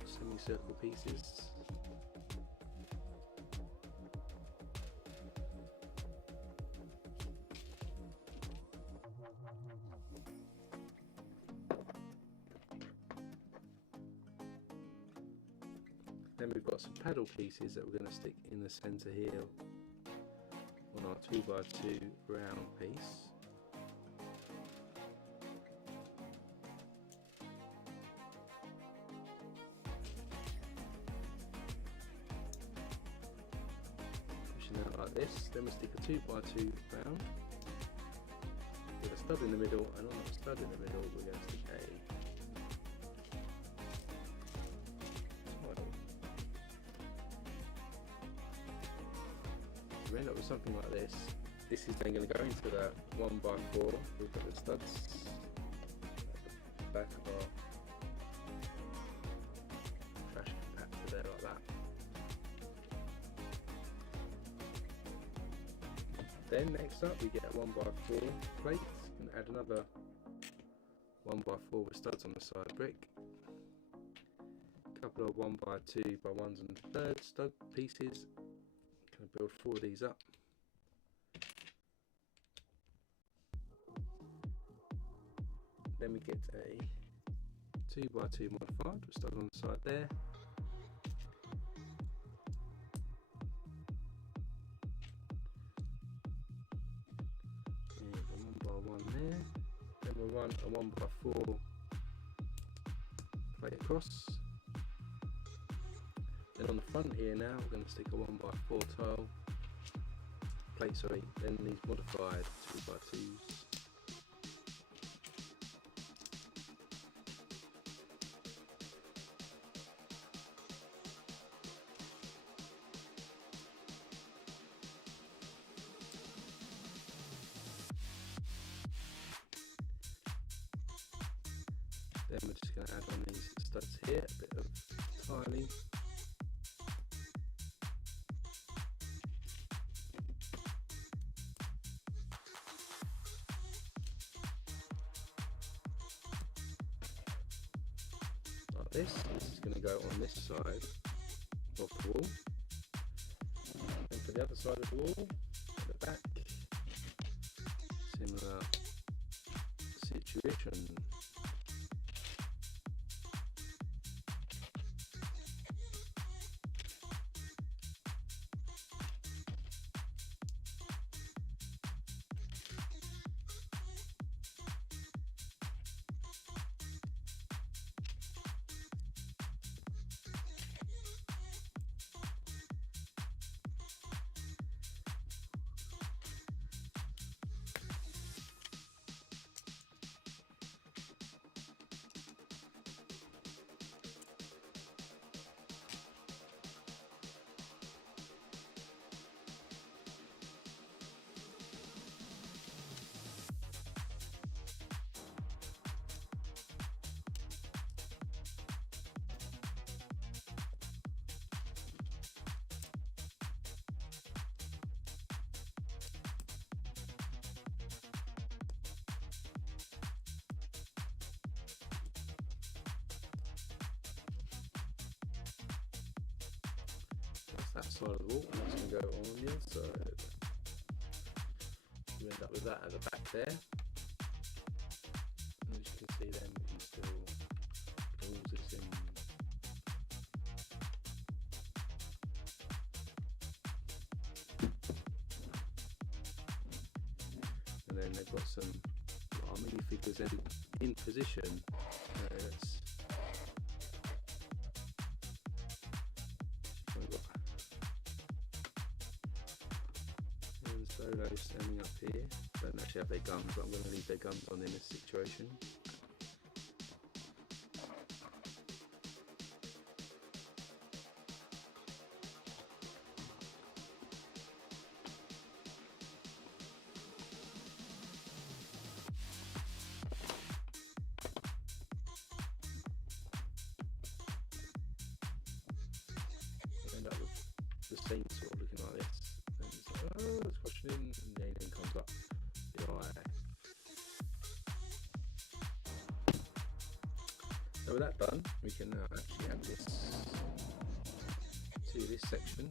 semicircle pieces. Then we've got some paddle pieces that we're going to stick in the centre here on our 2x2 round piece. Pushing out like this. Then we stick a 2x2 round with a stud in the middle, and on that stud in the middle we're going to stick a tile. We end up with something like this. This is then going to go into that 1x4. We've got the studs at the back of our trash compactor there, like that. Then next up we get a 1x4 plate and add another 1x4 with studs on the side brick. A couple of 1x2x1s and third stud pieces. Going to build 4 of these up. Then we get a 2x2 modified with studs on the side there. And a 1x1 there. Then we'll run a 1x4 plate across. Then on the front here now we're going to stick a 1x4 tile plate, sorry, then these modified 2x2s. Then we're just going to add on these studs here, a bit of tiling. This is going to go on this side of the wall, and for the other side of the wall, at the back, similar situation. That side of the wall, and that's going to go on the other side. You end up with that at the back there. And as you can see, then we can still close this in. And then they've got some minifigures in position. Solos standing up here. Don't actually have their guns, but I'm going to leave their guns on in this situation. scene sort of looking like this. And it's like, oh, it's questioning, and the alien comes up the eye. So with that done, we can now actually add this to this section.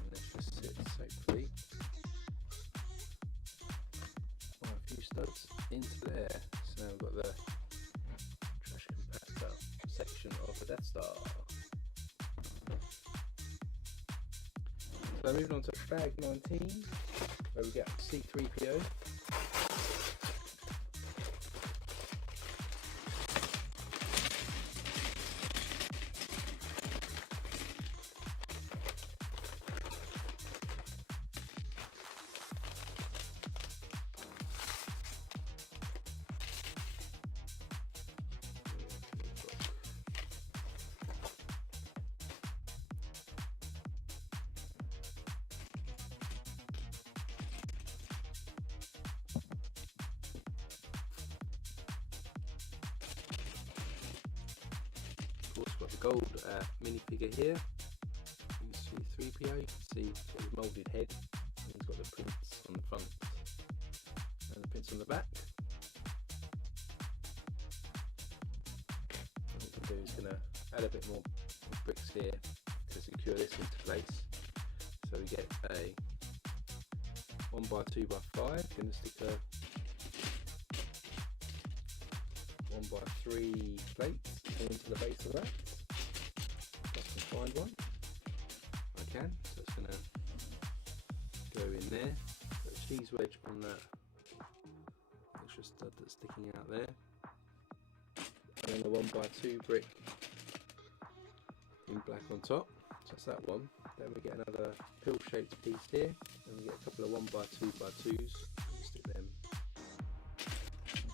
And this just sits safely by a few studs into there. So now we've got the trash compactor section of the Death Star. So moving on to bag 19, where we get C3PO. Got the gold minifigure here. You can see 3PO, you can see sort of moulded head, and he's got the prints on the front and the prints on the back. What we can do is going to add a bit more bricks here to secure this into place. So we get a 1x2x5, going to stick a 1x3 plate into the base of that. If I can find one, I can. So it's going to go in there. Put a cheese wedge on that extra stud that's sticking out there. And then the 1x2 brick in black on top. So that's that one. Then we get another pill-shaped piece here, and we get a couple of 1x2x2s. Stick them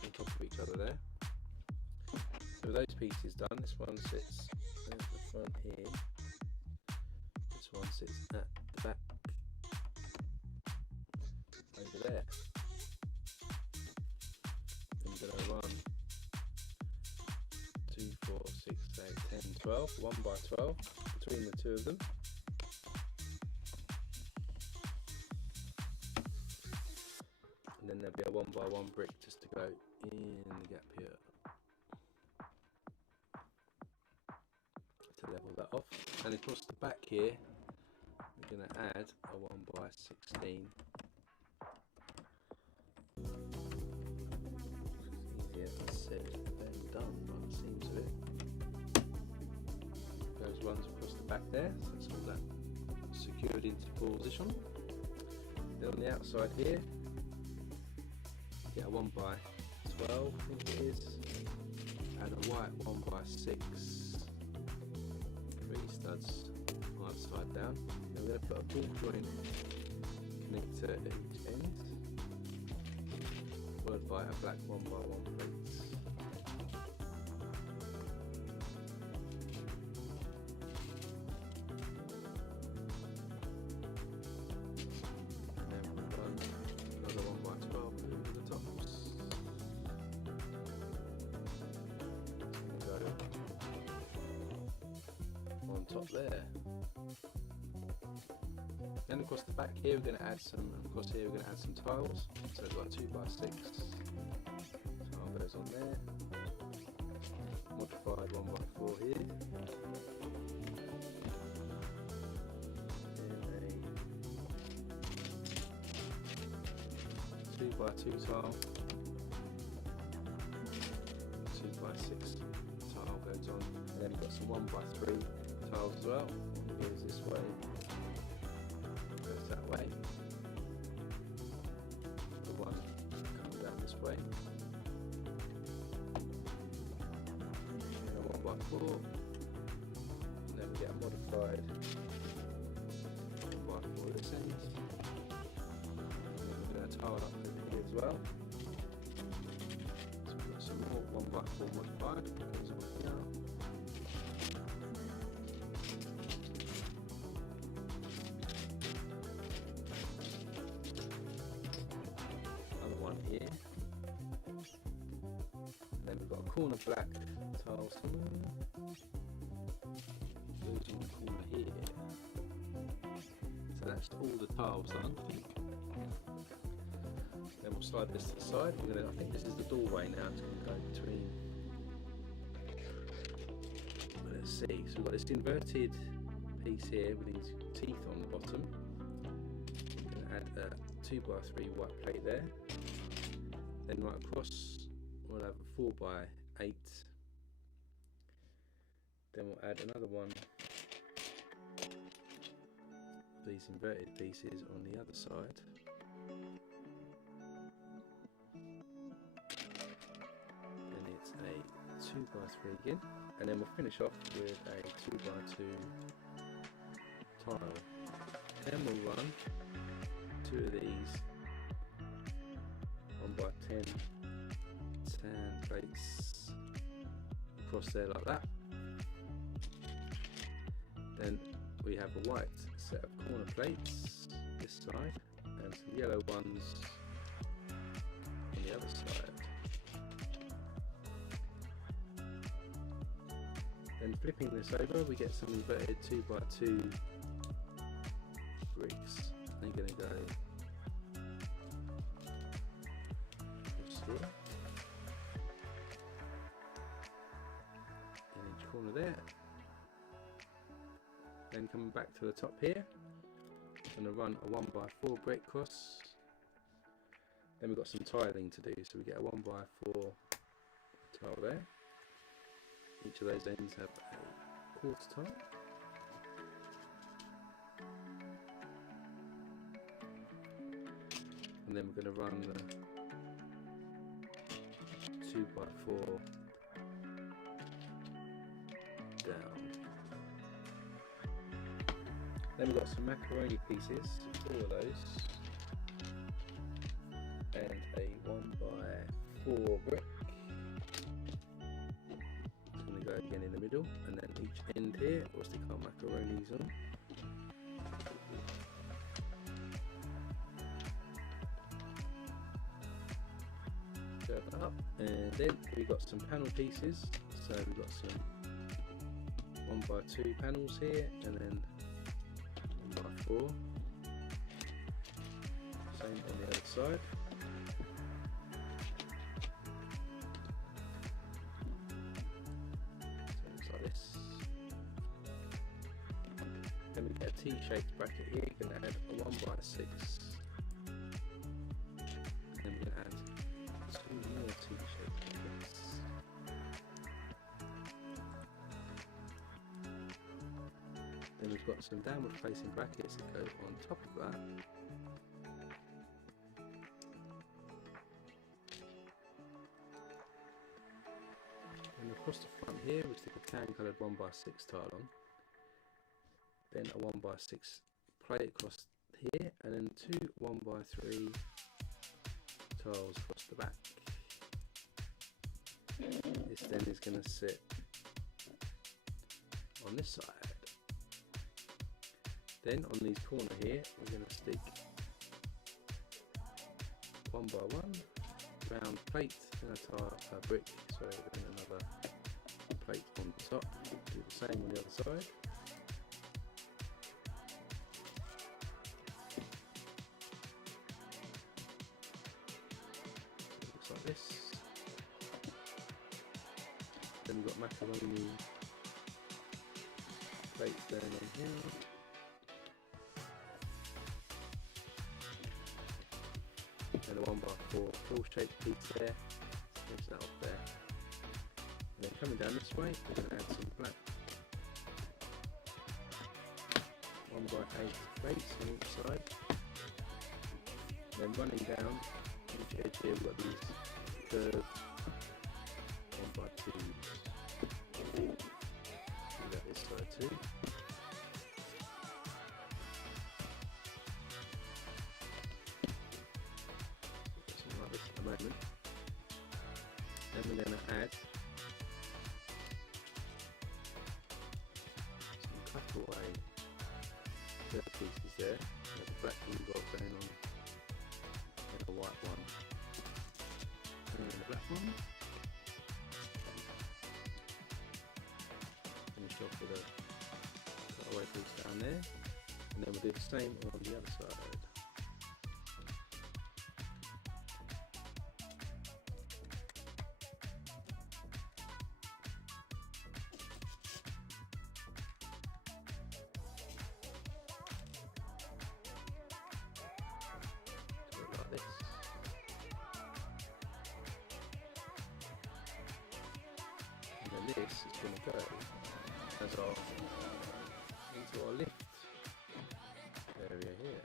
on top of each other there. So with those pieces done, this one sits at the front here, this one sits at the back over there. I'm going to run 2, 4, 6, 8, 10, 12, 1x12 between the two of them. And then there'll be a 1x1 brick just to go in the gap here. To level that off, and across the back here we're going to add a 1x16. Easier said than done by the seams of it. Those ones across the back there, so it's all that secured into position. Then on the outside here you get a 1x12, I think it is, and a white 1x6. 3 studs either side down. Then we're going to put a ball joint connector at each end, followed by a black 1x1 plate. And then we'll run another 1x12 over the tops. On top there. Then across the back here we're going to add some, across here we're going to add some tiles. So we've got a 2x6 tile goes on there. Modified 1x4 here. Then a 2x2 tile. 2x6 tile goes on. And then we've got some 1x3 tiles as well. One goes this way, goes that way. The one comes down this way. And a 1x4. And then we get a modified 1x4 this end. And then we're going to tile up over here as well. So we've got some more 1x4 modified. Goes on here. Here. And then we've got a corner black tile somewhere. that's all the tiles done. Then we'll slide this to the side. I think this is the doorway now. It's going to go between. Let's see. So we've got this inverted piece here with these teeth on the bottom. We're going to add a 2x3 white plate there. Then right across we'll have a 4x8. Then we'll add another one of these inverted pieces on the other side. Then it's a 2x3 again, and then we'll finish off with a 2x2 tile. Then we'll run 2 of these 1x10 sand plates across there like that. Then we have a white set of corner plates this side and some yellow ones on the other side. Then flipping this over, we get some inverted 2x2 bricks. They're going to go across here in each corner there. Then coming back to the top here, I'm going to run a 1x4 break cross. Then we've got some tiling to do, so we get a 1x4 tile there. Each of those ends have a quarter tile. And then we're going to run the 2x4 down. Then we've got some macaroni pieces, 4 of those, and a 1x4 brick. It's going to go again in the middle, and then each end here we'll stick our macaronis on. Serve that up, and then we've got some panel pieces. So we've got some 1x2 panels here, and then 1x4. Same on the other side. So it's like this. Then we get a T-shaped bracket here. You're going to add a 1x6. And then we're going to add 2 more T-shaped brackets. Then we've got some downward facing brackets that go on top of that. And across the front here we stick a tan coloured 1x6 tile on. Then a 1x6 plate across here, and then 2 1x3 tiles across the back. This then is going to sit on this side. Then on these corner here, we're going to stick 1x1 round plate, then a brick, sorry, then another plate on the top. Do the same on the other side. So it looks like this. Then we've got macaroni plates going on here. And a 1x4 full shaped piece there. There's that up there. And then coming down this way, we're going to add some black 1x8 plates on each side. And then running down each edge here, we've got these curved 1x2s. Do that this side too. Moment. Then we're going to add some cutaway curved pieces there. We have a black one we've got going on, and a white one, and a black one. Finish off with a cutaway piece down there, and then we'll do the same on the other side. Do it like this. And then this is going to go as our into our lift area here.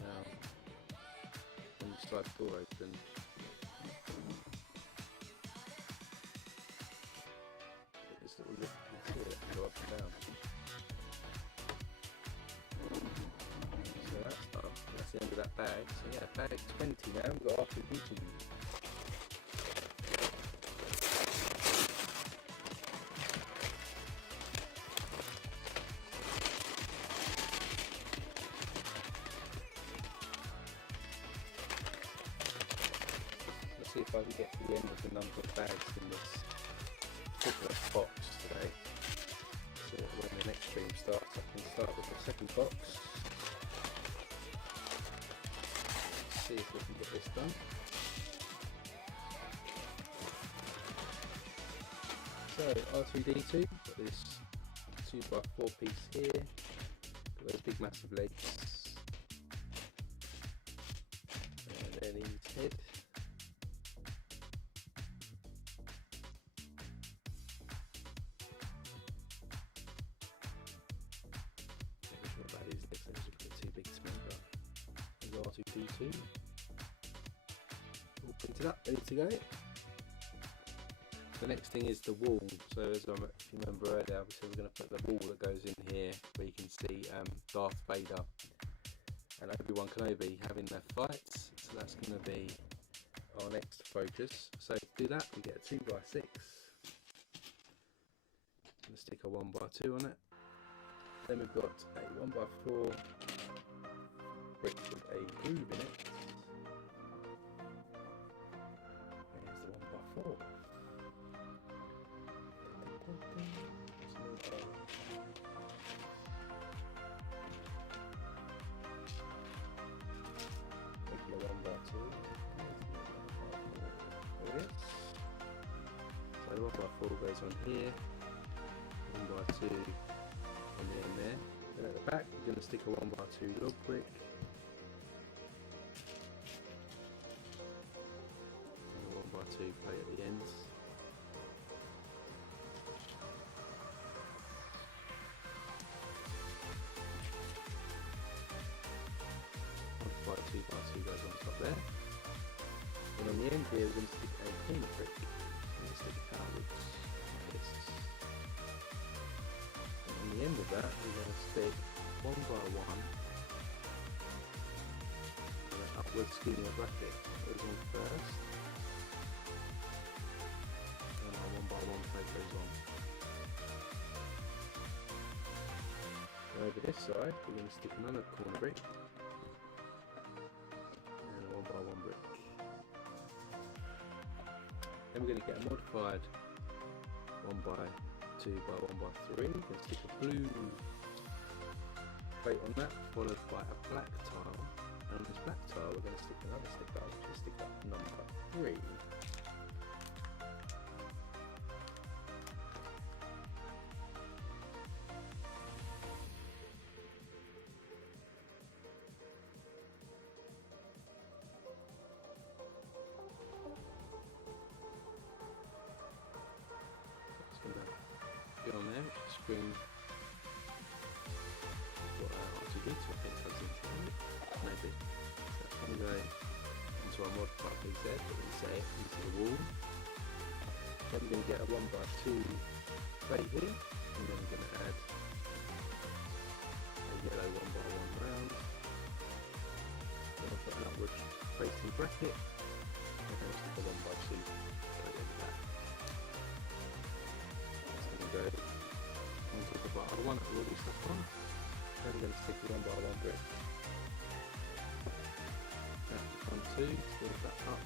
Now, when you slide the door open, this little lift is here that can go up and down. So that's done. That's the end of that bag. So yeah, bag 20 now. We've got R2-D2. See if I can get to the end of the number of bags in this particular box today. So that when the next stream starts, I can start with the second box. Let's see if we can get this done. So R2-D2, got this 2x4 piece here, got those big massive legs, and then his head. R2-D2 all printed up, ready to go. The next thing is the wall. So as if you remember earlier, obviously we're going to put the wall that goes in here where you can see Darth Vader and Obi-Wan Kenobi having their fights. So that's going to be our next focus. So to do that, we get a 2x6. Going to stick a 1x2 on it. Then we've got a 1x4 brick with a groove in it. There's the 1x4. Regular 1x2. There it is. So the 1x4 goes on here. 1x2 on the end there. Then at the back we're going to stick a 1x2 log brick. And a 1x2 plate at the ends. 2x2 goes on top there. And on the end here we're going to stick a corner brick. We're going to stick it outwards like this. And on the end of that we're going to stick 1x1 an upward skinnier bracket. Goes on first. And our 1x1 plate goes on. And over this side we're going to stick another corner brick. 1x1 brick. Then we're going to get a modified 1x2 by 1x3. We're going to stick a blue plate on that, followed by a black tile. And on this black tile we're going to stick another sticker, which is sticker number 3. Get on there, screen what R2-D2 I think comes into it, maybe. So that's going to go into our modified piece there, but we say into the wall. Then we're going to get a 1x2 plate here, and then we're going to add a yellow 1x1 round. Then I'll put an upward facing bracket, and then stick a 1x2 plate over that. Go on top of our one that we've already stuck on. Then we're going to stick the 1x1 brick. That's 1, 2, build that up.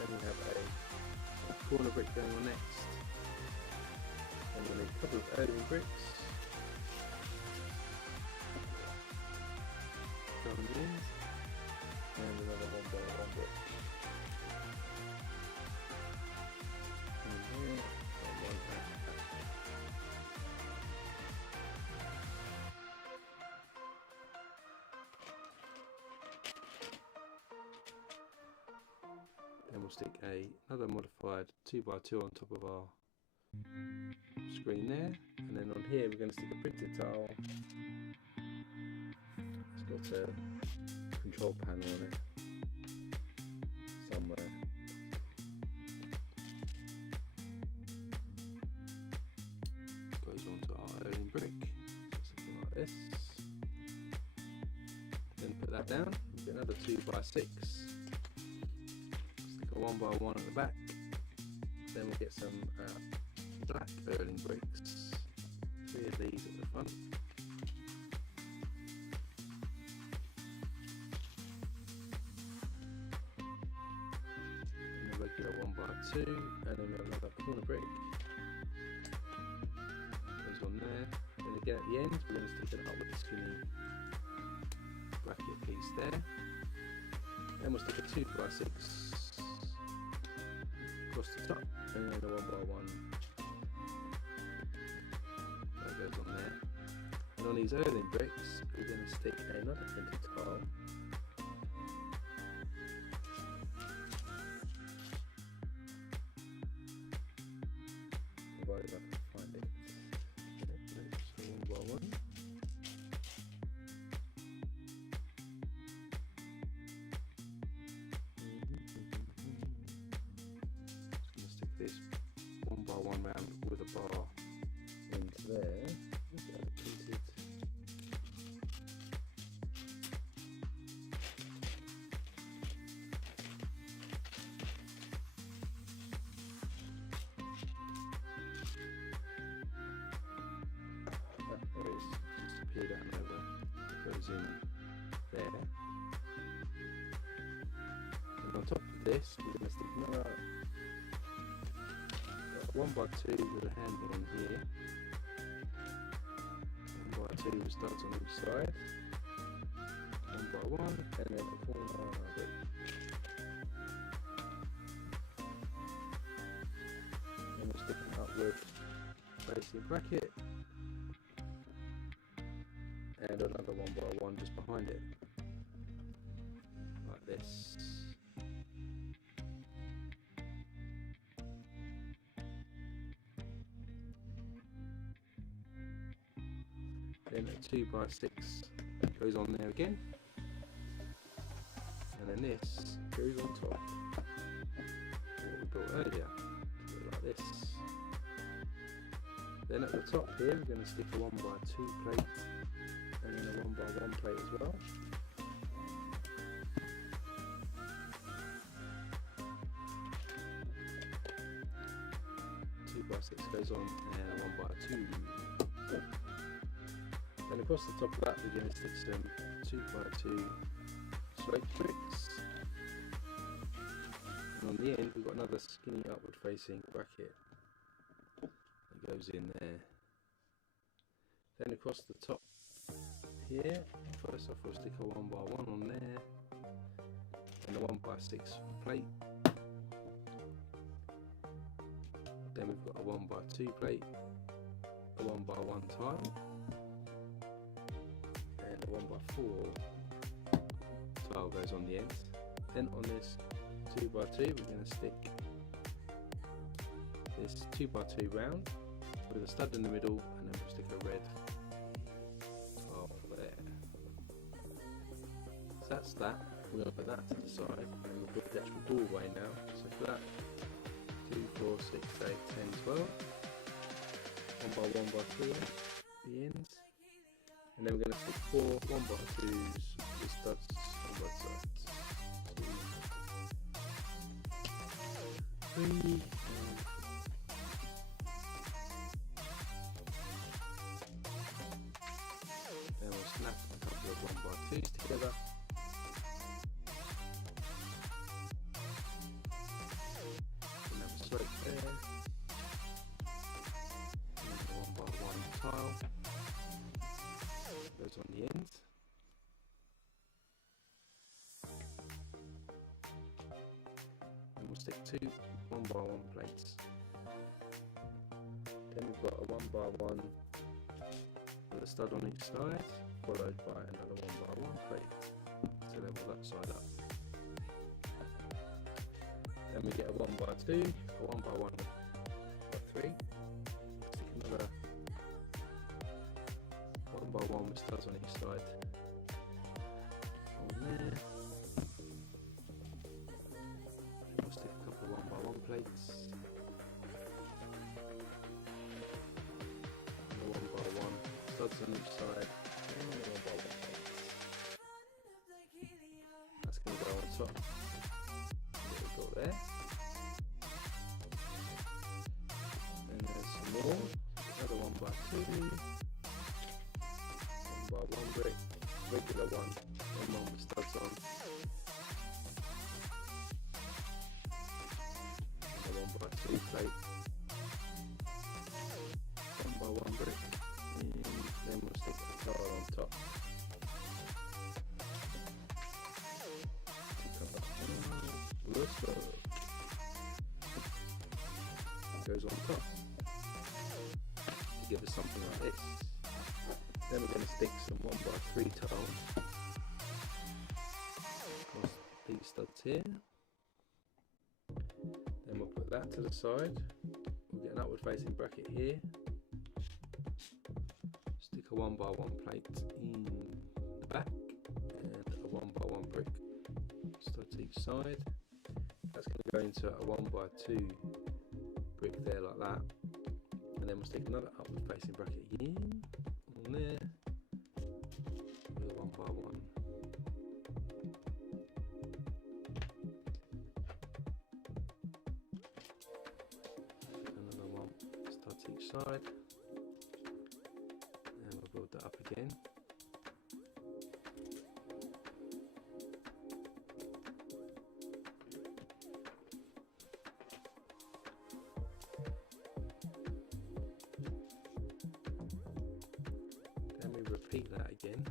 Then we have a corner brick going on next. Then we'll need a couple of earthen bricks. sticker on the end, and another 1x1 brick. And here, one back. Then we'll stick another modified 2x2 on top of our screen there, and then on here we're going to stick a printed tile. It's got a control panel on it somewhere. Goes onto our Erling brick, something like this. Then put that down, get another 2x6. Stick a 1x1 at the back. Then we'll get some black Erling bricks, 3 of these at the front. And a regular 1x2, and then another corner brick goes on there. Then again at the end we're going to stick it up with the skinny bracket piece there. Then we'll stick a 2x6 across the top, and then a 1x1 that goes on there. And on these Erling bricks we're going to stick another printed tile. Provided I can find it. So 1x1. This 1x1 round with a bar into there. Just get it printed. There it is, just appeared out of nowhere. It goes in there. And on top of this, we're going to stick another 1x2 with a handle on here. 1x2 which starts on each side. 1x1 and then a corner brick. And we'll stick an upward facing bracket. And another 1x1 just behind it. Like this. Then a 2x6 goes on there again, and then this goes on top. What we built earlier, like this. Then at the top here we're going to stick a 1x2 plate, and then a 1x1 plate as well. Two by 6 goes on, and a 1x2. And across the top of that we're going to stick some 2x2 slate bricks, and on the end we've got another skinny upward facing bracket that goes in there. Then across the top here, first off we'll stick a 1x1 on there, and a 1x6 plate. Then we've got a 1x2 plate, a 1x1 tile, and a 1x4 tile goes on the end. Then on this 2x2 we're going to stick this 2x2 round with a stud in the middle, and then we'll stick a red tile there. So that's that. We're going to put that to the side, and we'll put the actual doorway now. So for that, 2, 4, 6, 8, 10, 12. 1x1x3 the ends. And then we're going to stick 4 1x2s with studs on both sides. 2, 3, and then we'll snap a couple of 1x2s together. And have a slope there. And a 1x1 tile goes on the ends. stick two 1x1 plates. Then we've got a 1x1 with a stud on each side, followed by another 1x1 plate to level that side up. Then we get a 1x2, a 1x1x3, stick another 1x1 with studs on each side on there. We'll stick a couple of 1x1 plates, and a 1x1 studs on each side, and a 1x1 plates. That's going to go on top. What we've got there. And there's some more. Another 1x2. 1x1 brick, regular one with studs on, and a 1x2 plate, 1x1 brick, and then we'll stick the tile on top. It goes on top to give us something like this. Then we're going to stick some 1x3 tiles across these studs here. Then we'll put that to the side. We'll get an upward facing bracket here. Stick a 1x1 plate in the back and a 1x1 brick stud to each side. That's going to go into a 1x2 brick there like that. And then we'll stick another upward facing bracket again on there with a 1x1. Another one stud to each side, and we'll build that up again. Repeat that again.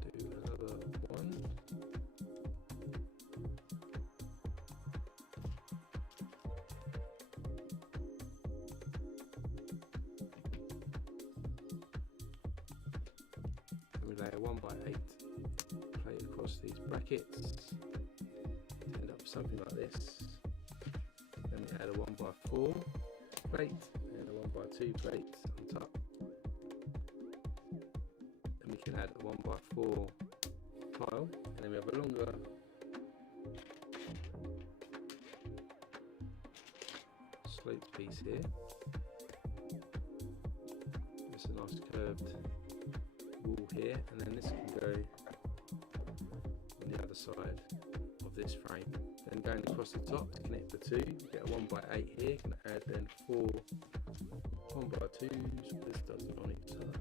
Do another one. We lay a 1x8 plate across these brackets to end up with something like this. Then we add a 1x4 plate and a 1x2 plate on top. Then we can add a 1x4 tile, and then we have a longer sloped piece here. It's a nice curved wall here, and then this can go on the other side of this frame. Then going across the top to connect the two, you get a 1x8 here. Can add then 4 1x2s with this studs on each side.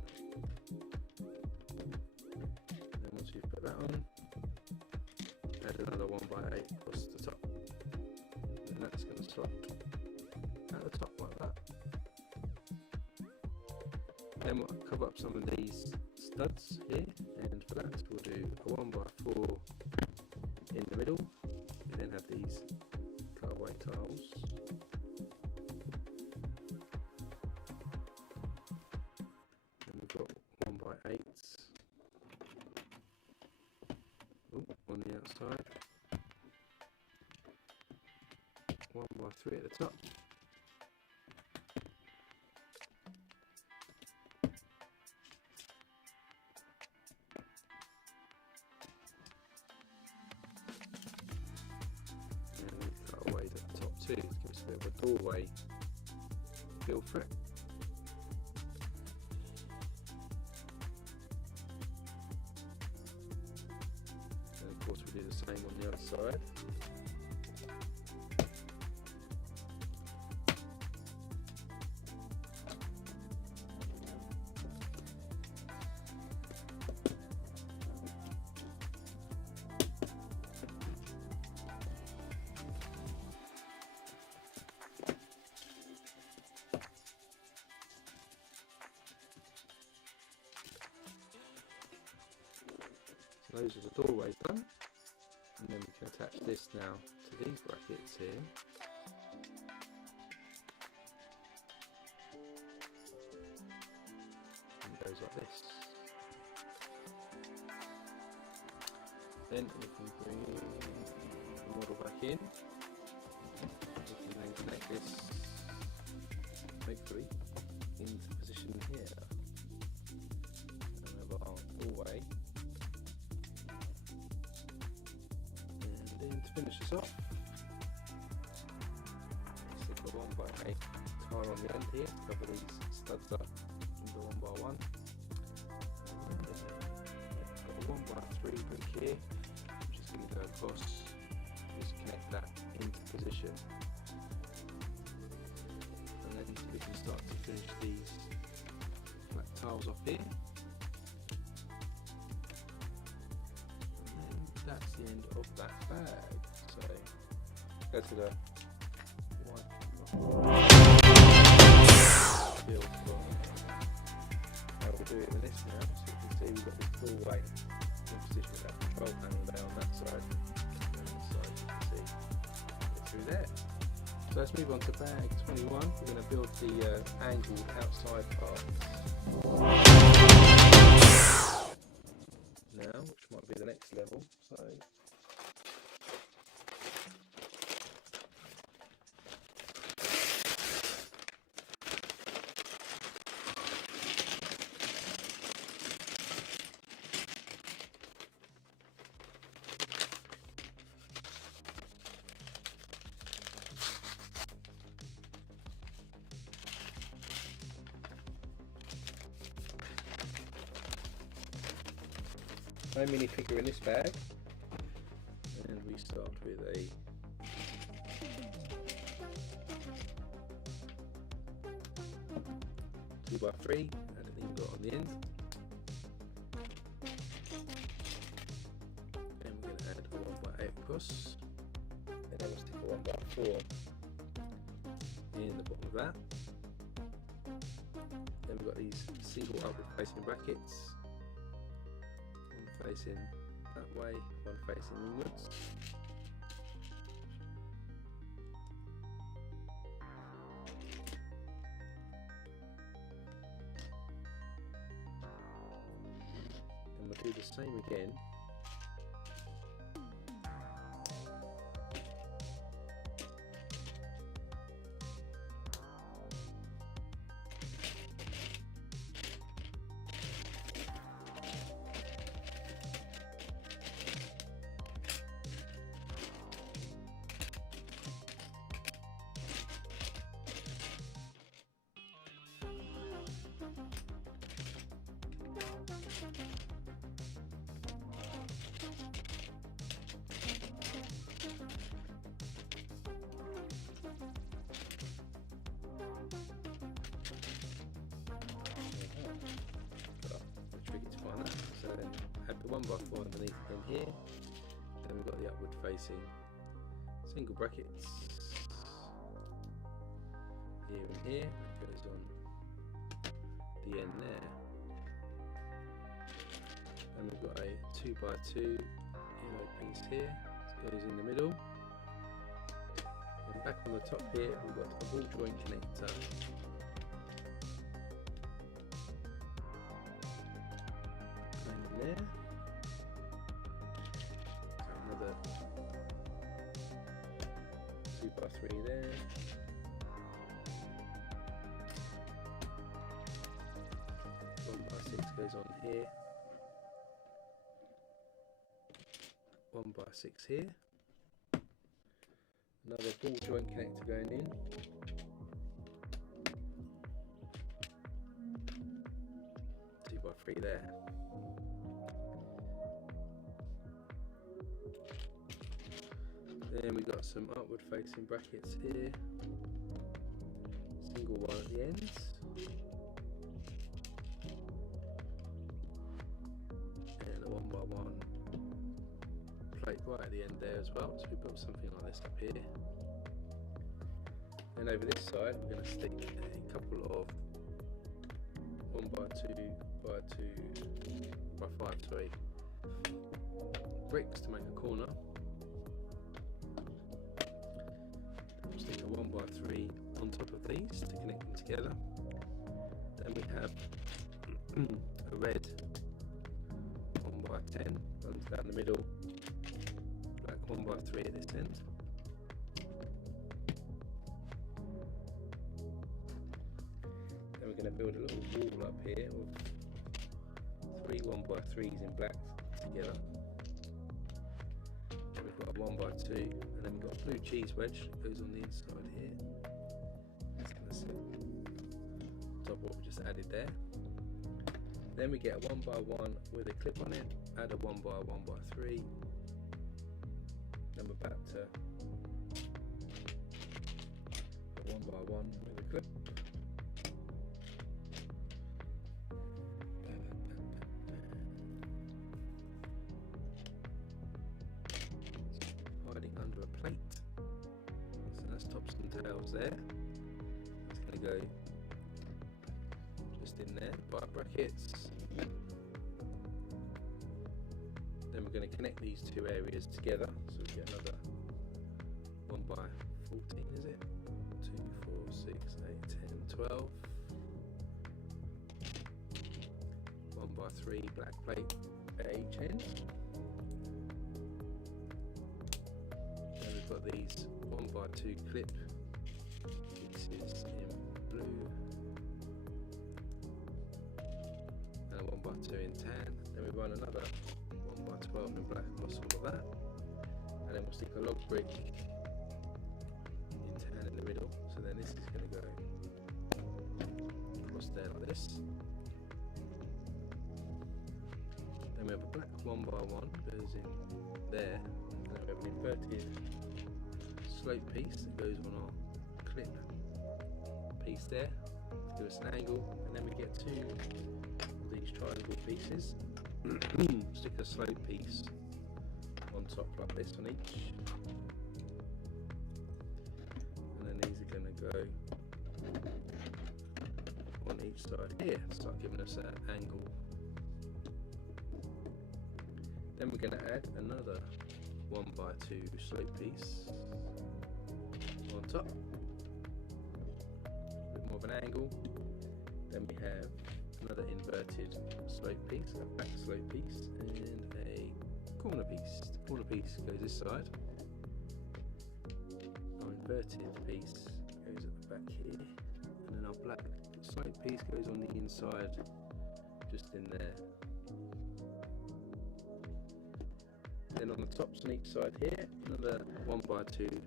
And then once you've put that on, add another 1x8 across the top, and that's going to slot at the top like that. Then we'll cover up some of these studs here, and for that we'll do a 1x4 in the middle. We then have these cutaway tiles. And we've got 1x8s on the outside, 1x3 at the top. Too, to give us a bit of a doorway feel for it. And of course we do the same on the other side. So those are the doorways done, and then we can attach this now to these brackets here. And it goes like this. Then we can bring the model back in. We can then connect this, hopefully, into position here. And have our doorway. And then to finish this off, stick a 1x8 tile on the end here to cover these studs up into 1x1. Got a 1x3 brick here, which is going to go across. Just connect that into position, and then we can start to finish these black tiles off here. And then that's the end of that bag. So go to the white build for how we do it with this now. So you can see we've got this doorway in position with that control panel there on that side. Through there. So let's move on to bag 21. We're going to build the angled outside parts now, which might be the next level. So no minifigure in this bag, and we start with a 2x3 and then got on the end, and we're going to add a 1x8 across, then I will stick a 1x4 in the bottom of that. Then we've got these single upward facing brackets, facing that way, one facing inwards. And we'll do the same again. So then add the 1x4 underneath in here, then we've got the upward facing single brackets here and here, that goes on the end there. And we've got a 2x2 yellow piece here, this goes in the middle. And back on the top here we've got a ball joint connector. There. So another 2x3 there. One by 6 goes on here. 1x6 here. Another ball joint connector going in. 2x3 there. Then we've got some upward facing brackets here, single one at the ends, and a 1x1 plate right at the end there as well. So we built something like this up here. Then over this side we're going to stick a couple of 1x2 by 2 by 5 sorry bricks to make a corner. We'll stick a 1x3 on top of these to connect them together. Then we have a red 1x10 runs down the middle, black 1x3 at this end. Then we're going to build a little wall up here with 3 1x3s in black together. Then we've got a 1x2, and then we've got a blue cheese wedge that goes on the inside here. That's going to sit on top of what we just added there. Then we get a 1x1 with a clip on it, add a 1x1x3, then we're back to a 1x1 with a clip. Hiding under a plate, so that's tops and tails there. It's going to go just in there by brackets. Then we're going to connect these two areas together, so we get another 1x14, is it? 2, 4, 6, 8, 10, 12. 1x3 black plate at each end. Then we've got these 1x2 clip pieces in blue. And a 1x2 in tan. Then we run another 1x12 in black across all of that. And then we'll stick a log brick in tan in the middle. So then this is going to go across there like this. Then we have a black 1x1 goes in there. And then we have an inverted slope piece that goes on our clip piece there to give us an angle. And then we get two these triangle pieces. Stick a slope piece on top like this on each, and then these are going to go on each side here, start giving us that angle. Then we're going to add another 1x2 slope piece on top, a bit more of an angle. Then we have another inverted slope piece, a back slope piece, and a corner piece. The corner piece goes this side. Our inverted piece goes at the back here, and then our black slope piece goes on the inside, just in there. Then on the tops on each side here, another 1x2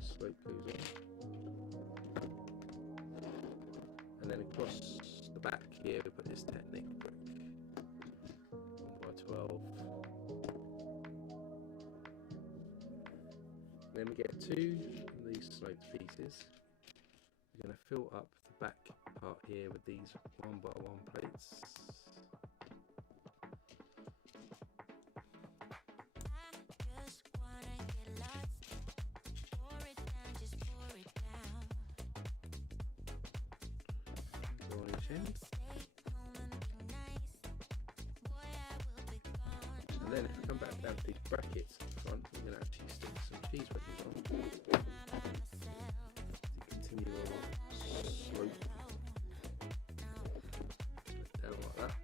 slope goes on, and then across the back here we put this Technic brick 1x12. Then we get two of these sloped pieces. We're going to fill up the back part here with these 1x1 plates. And then if we come back down to these brackets at the front, we're going to actually stick some cheese wedges on to continue our slope down like that.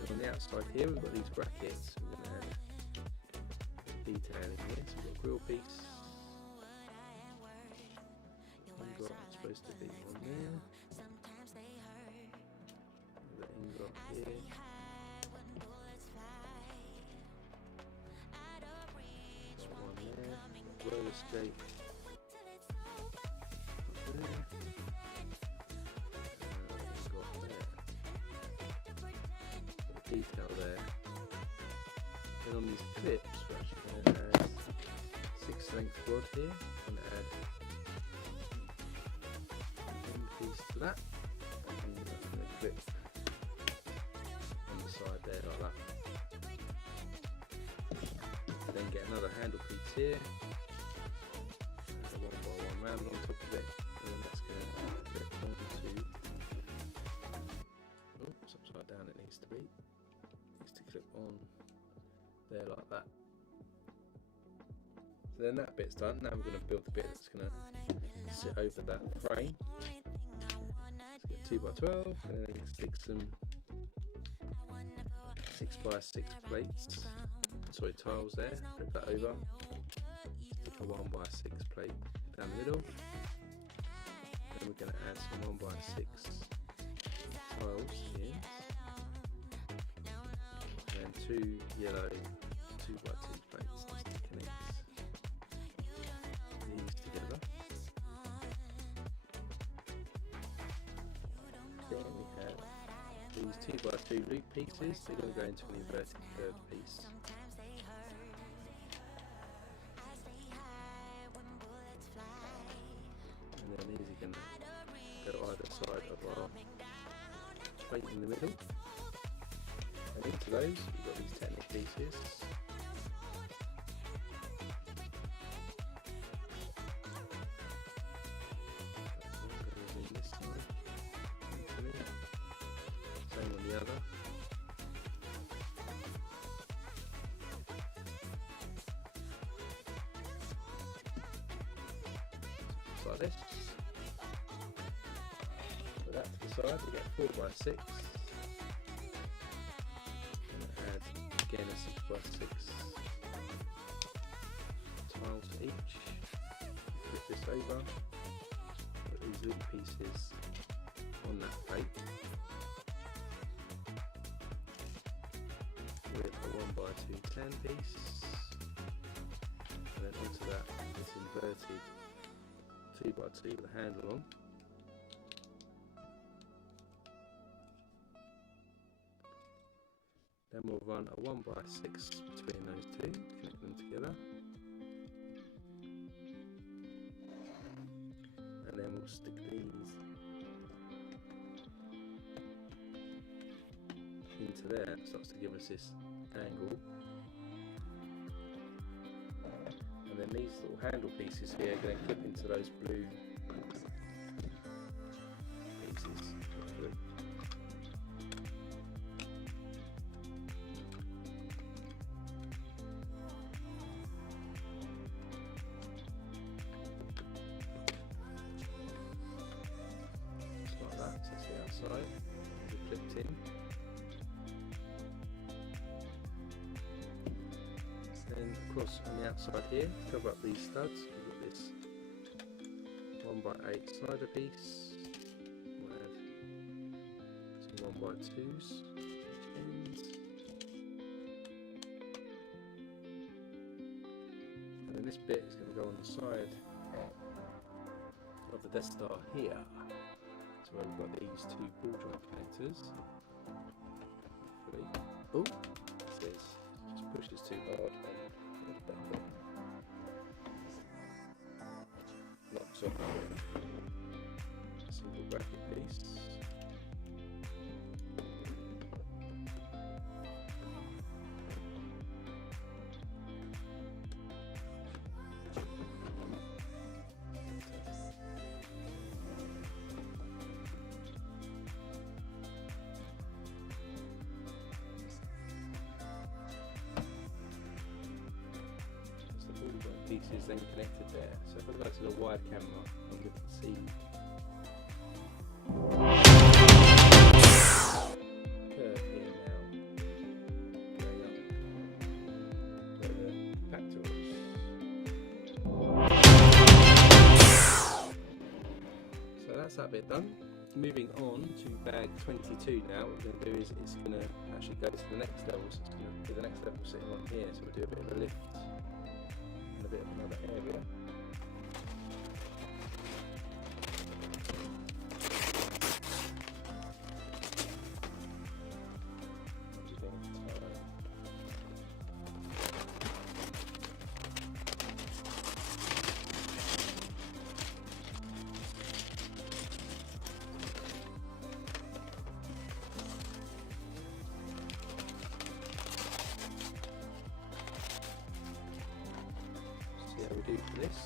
And on the outside here we've got these brackets. We're going to add detail in here. So we've got a grill piece. Supposed to be on there. The ingot here. Got one there. Roller skate. There. Ingot there. Got the detail there. Then on these clips, we're actually going to add 6 length rod here. I'm going to add piece to that, and that's going to clip on the side there like that. Then get another handle piece here, and a 1x1 round on top of it, and then that's going to clip onto, oh, it's upside down. So then that bit's done. Now we're going to build the bit that's going to sit over that frame. So get 2x12 and then stick some 6x6 plates, sorry, tiles there, flip that over, stick a 1x6 plate down the middle, then we're going to add some 1x6 tiles here, and then 2 yellow 2x2 plates to connect these together. Then we have these 2x2 loop pieces, they're going to go into an inverted curve piece. And then these are going to go either side of our plate in the middle. And into those we've got these Technic pieces. Same on the other. Just like this. Put that to the side, we get 4x6. And add again a 6x6 tiles to each. Flip this over. Put these loop pieces on that plate. With a 1x2 tan piece, and then onto that this inverted 2x2 with a handle on. Then we'll run a 1x6 between those two, connect them together, and then we'll stick these into there. It starts to give us this angle, and then these little handle pieces here are going to clip into those blue pieces. Just like that, so it's the outside, it's flipped in. Then across on the outside here, cover up these studs, we've got this 1x8 slider piece, we'll add some 1x2s each ends, and then this bit is going to go on the side of the Death Star here, so where we've got these two ball joint connectors. Oh, it says just pushes too hard. Locks off a single bracket piece. Pieces then connected there. So if I go to the wide camera, I'm going to see curve here now going up where the factor is. So that's that bit done. Moving on to bag 22 now, what we're going to do is it's going to actually go to the next level, so it's going to be the next level sitting on here, so we'll do a bit of a lift. A bit of another area. We do for this.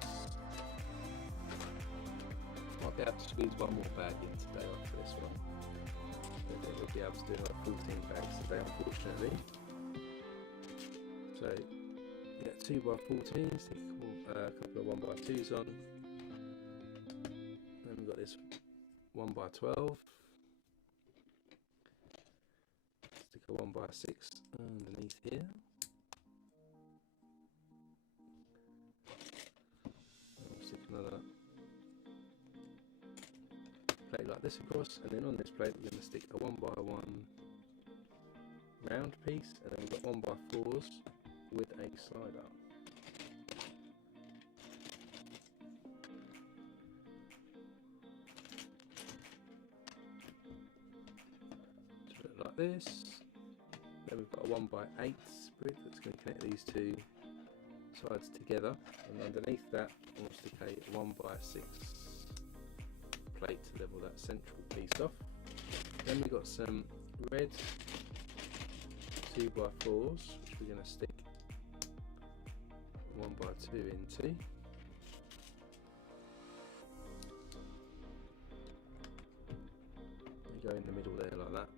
Might be able to squeeze one more bag in today after this one. But then we'll be able to do like 14 bags today, unfortunately. So yeah, get a 2x14, stick a couple of 1x2s on. Then we've got this 1x12. Stick a 1x6 underneath here. Stick another plate like this across, and then on this plate we're going to stick a 1x1 round piece, and then we've got 1x4s with a slider. So like this. Then we've got a 1x8 grid that's going to connect these two sides together, and underneath that we'll stick a 1x6 plate to level that central piece off. Then we've got some red 2x4s which we're going to stick 1x2 into. They go in the middle there like that.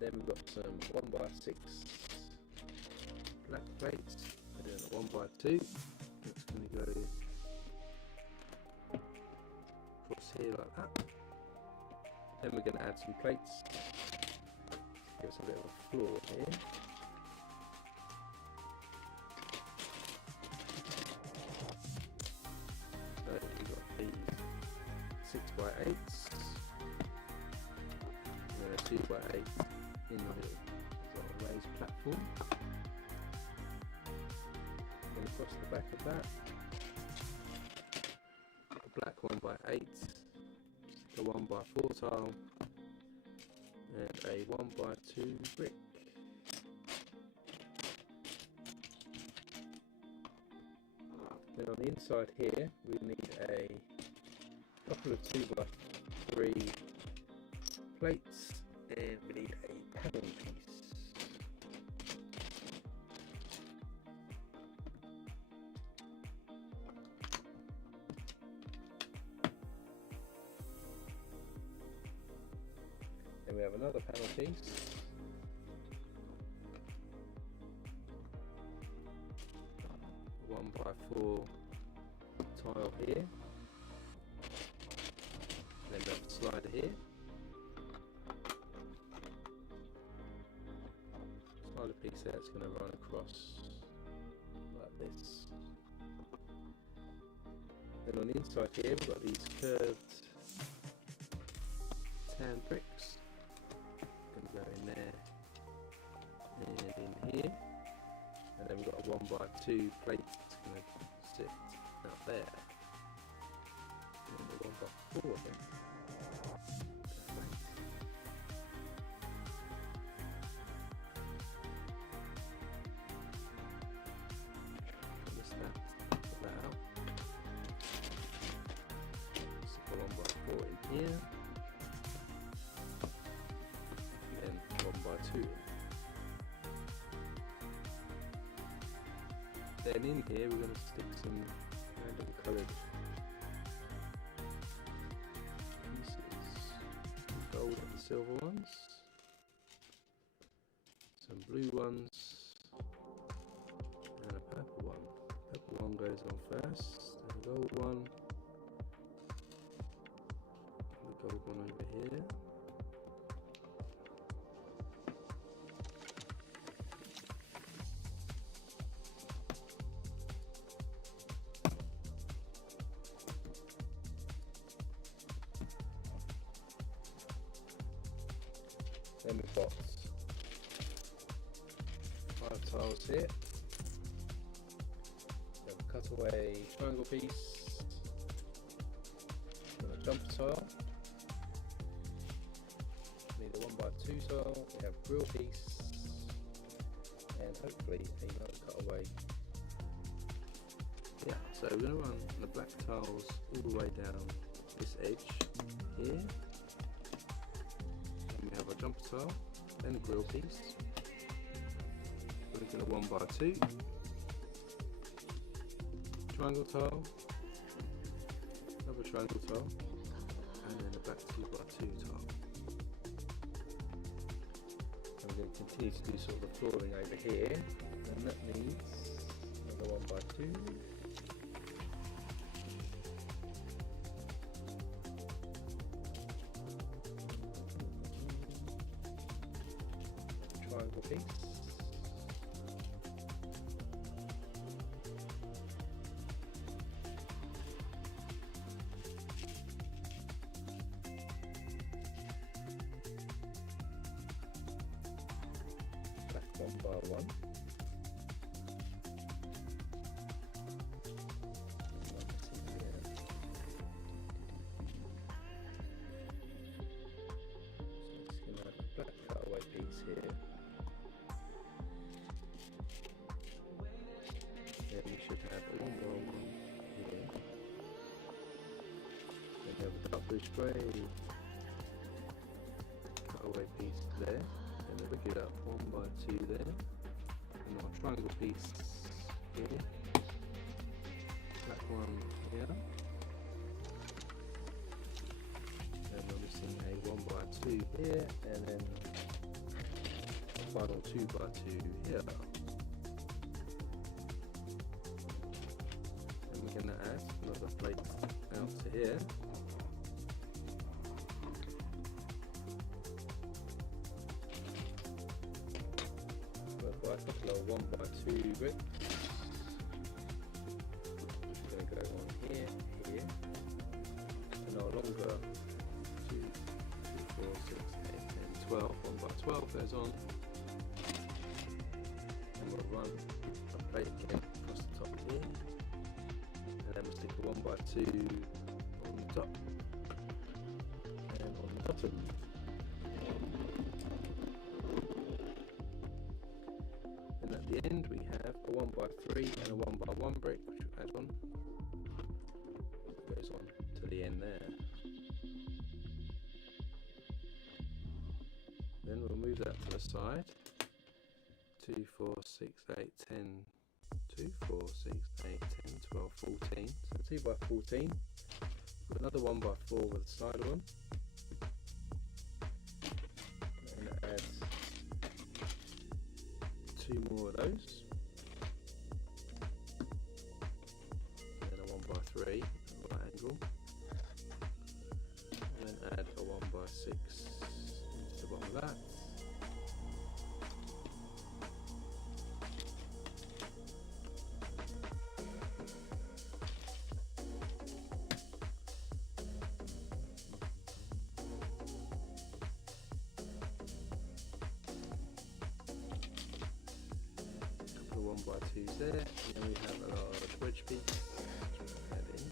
Then we've got some 1x6 black plates, and then a 1x2 that's going to go across here like that. Then we're going to add some plates, give us a bit of a floor here. So we've got these 6x8s and a 2x8 in the middle. We've got a raised platform. Then across the back of that, a black 1x8, a 1x4 tile, and a 1x2 brick. Then on the inside here we need a couple of 2x3 plates, and we need a panel piece. Then we have another panel piece. A 1x4 tile here. Then we have a slider here. Slider piece there that's going to run across like this. Then on the inside here we've got these curved tan bricks. Go in there and in here, and then we've got a 1x2 plate that's going to sit out there, and a 1x4 I think. Put that out. Stick a 1x4 in here. 1x2. Then in here we're going to stick some random coloured pieces. Some gold and silver ones, some blue ones, and a purple one. The purple one goes on first, then the gold one, and the gold one over here. Then we've got 5 tiles here. We have a cutaway triangle piece, and a jumper tile. We need a 1x2 tile. We have a grill piece, and hopefully another cutaway. Yeah, so we're going to run the black tiles all the way down this edge here. We have a jumper tile, then a grill piece. We're looking at 1x2, triangle tile, another triangle tile, and then a black 2x2 tile. And we're going to continue to do sort of the flooring over here, and that needs another 1x2. Triangle piece. Black 1x1. Black cutaway piece here. Then we should have a 1x1 here. Then we have a dark blue spray cutaway piece there. And a regular 1x2 there. And our triangle piece here. Black one here. And we're missing a 1x2 here, and then a final 2x2 here. And we're going to add another plate out to here. We'll buy a couple of 1x2 bricks. Going to go on here, here, and our longer 2, 4, 6, 8, 10, 12, 1x12 goes on, and we'll run a plate again across the top here, and then we'll stick a 1x2 on the top and on the bottom. And at the end we have a 1x3 and a 1x1 brick, which we'll add on. It goes on to the end there. Then we'll move that to the side. 2, 4, 6, 8, 10, 2, 4, 6, 8, 10, 12, 14. So 2x14. Put another 1x4 with a slider on. And add 2 more of those. And then a 1x3 at a right angle. And then add a 1x6 into the bottom of that. Couple of 1x2s there, and then we have a large wedge piece which we'll add in.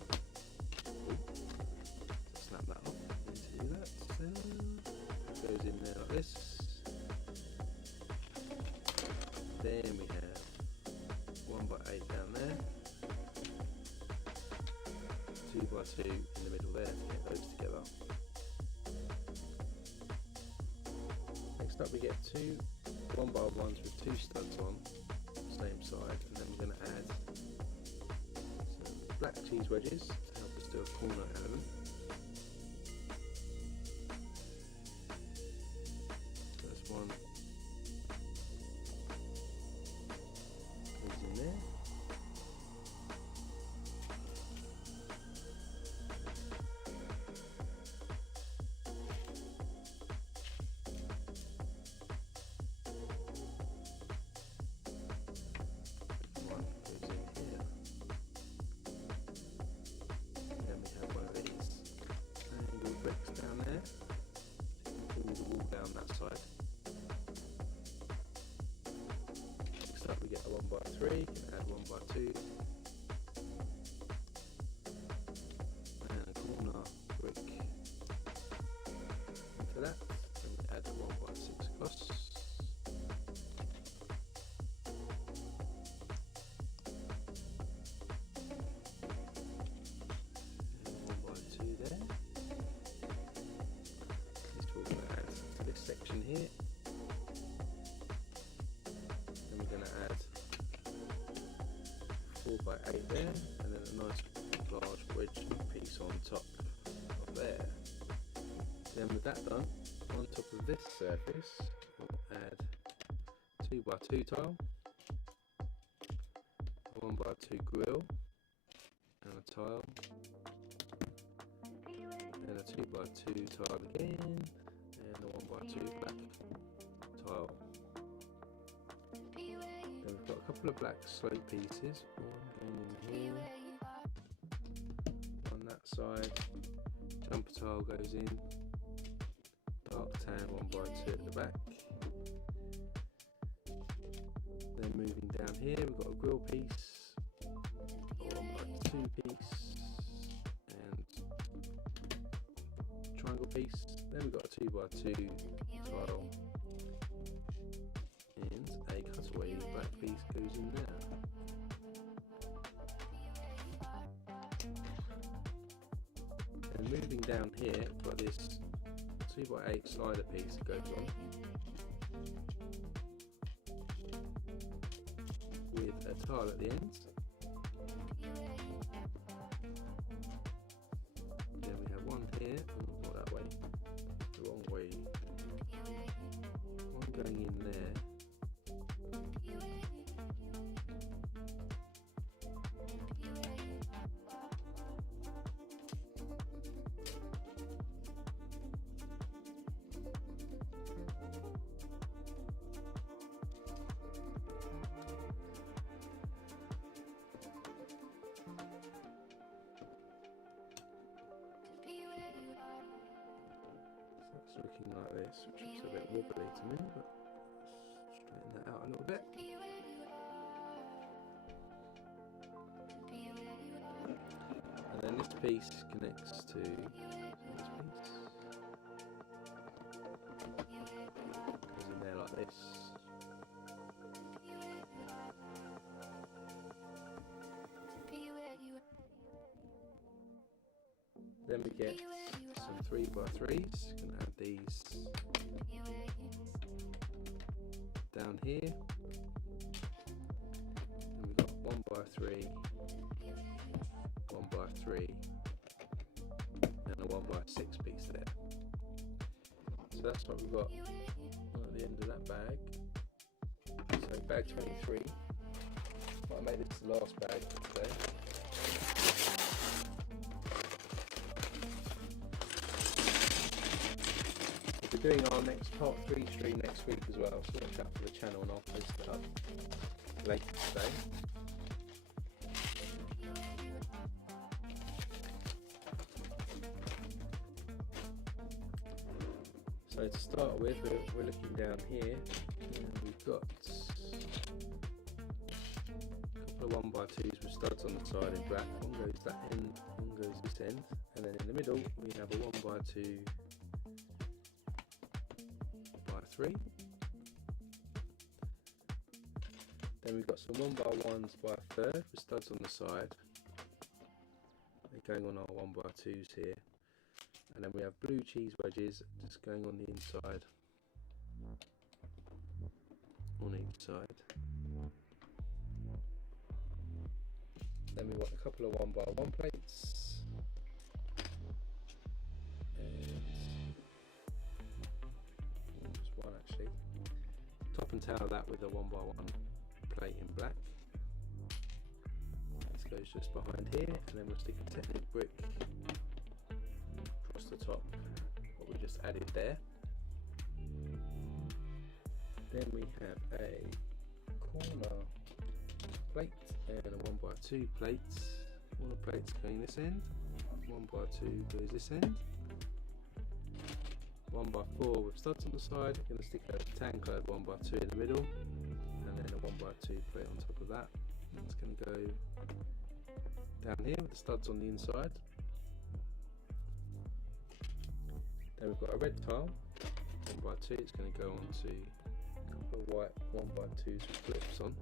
Snap that off into that. Goes in there like this. Then we have 1x8 down there, 2x2 in the middle there to get those together. Next up we get 2 1x1s with 2 studs on, same side, and then we're going to add some black cheese wedges to help us do a corner element. First one goes in there. One goes in here. Then we have one of these angled bricks down there. Pull the wall down that side. Next up we get a 1x3, you can add 1x2 and a corner brick into that, and we add a 1x6 across. And 1x2 there. This we're going to add to this section here. Then we're going to add 4x8 there, and then a nice large wedge piece on top of there. Then with that done, on top of this surface, we'll add 2x2 tile, a 1x2 grill, and a tile, and a 2x2 tile again, and a 1x2 black tile. Then we've got a couple of black slope pieces, one going in here, on that side, jumper tile goes in, dark tan 1x2 at the back. Then moving down here we've got a grill piece, a 1x2 piece, and triangle piece. Then we've got a 2x2 tile, and a cutaway black piece goes in there. And moving down here we've got this 2x8 slider piece that goes on with a tile at the end. Then we have one here, oh, not that way, the wrong way. One going in there. It's looking like this, which is a bit wobbly to me, but straighten that out a little bit. And then this piece connects to this piece. Goes in there like this. Then we get some 3x3s. Gonna add these down here. And we've got 1x3, 1x3, and a 1x6 piece there. So that's what we've got at the end of that bag. So bag 23. Might make this the last bag for today. We're doing our next part 3 stream next week as well, so watch out for the channel and I'll post it up later today. So to start with, we're looking down here and we've got a couple of 1x2s with studs on the side in black. One goes that end, one goes this end, and then in the middle we have a 1x2 by 3. Then we've got some 1x1s by a third with studs on the side. They're going on our 1x2s here. And then we have blue cheese wedges just going on the inside, on each side. Then we want a couple of 1x1 plates. Just one actually. Top and tail that with a 1x1 plate in black. This goes just behind here, and then we'll stick a Technic brick across the top, what we just added there. Then we have a corner plate and a 1x2 plate. Corner plates going this end, 1x2 goes this end. 1x4 with studs on the side. Going to stick a tan coloured 1x2 in the middle, and then a 1x2 plate on top of that. That's going to go down here with the studs on the inside. Then we've got a red tile, 1x2. It's going to go onto a couple of white 1x2s with flips on.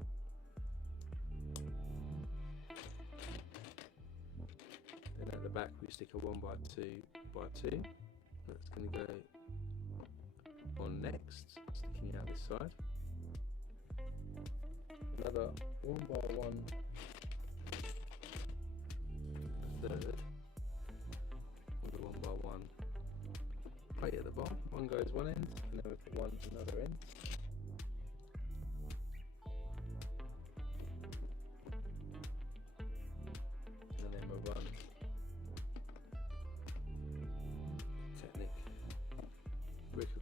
Then at the back we stick a 1x2x2. That's going to go on next, sticking out this side. Another 1x1 third with a 1x1 plate at the bottom. One goes one end, and then we put one to another end.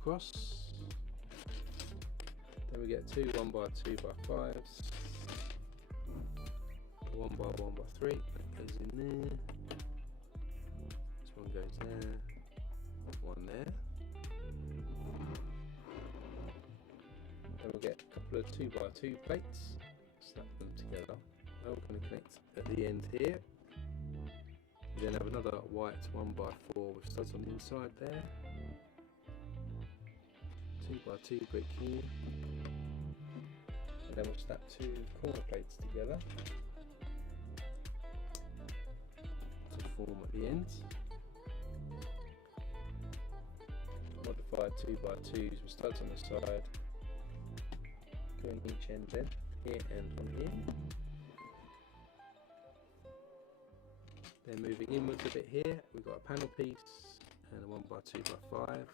across. Then we get two 1x2x5s, 1x1x3, that goes in there, this one goes there, one there. Then we'll get a couple of 2x2 plates, snap them together. They're all going to connect at the end here. We then have another white 1x4 with studs on the inside there. 2x2 brick here. And then we'll snap two corner plates together to form at the end. Modified 2x2s with studs on the side. Going each end then, here and on here. Then moving inwards a bit here, we've got a panel piece and a 1x2x5.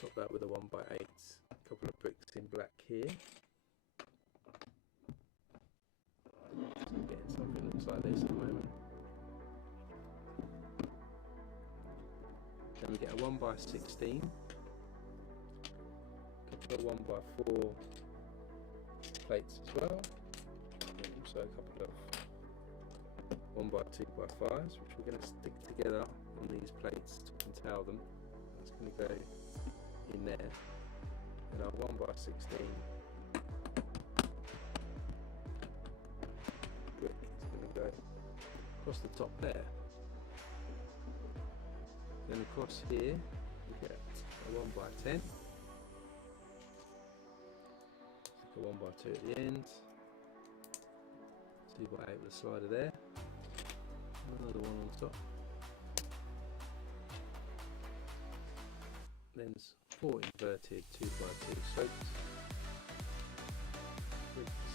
Top that with a 1x8, a couple of bricks in black here. Getting something that looks like this at the moment. Then we get a 1x16, a couple of 1x4 plates as well, and also a couple of 1x2x5s, which we're going to stick together on these plates to entail them. That's going to go in there, and our 1x16 brick is going to go across the top there. Then across here we get a 1x10, stick a 1x2 at the end, 2x8 with a slider there, another one on top. Then 4 inverted 2x2 slopes, bricks,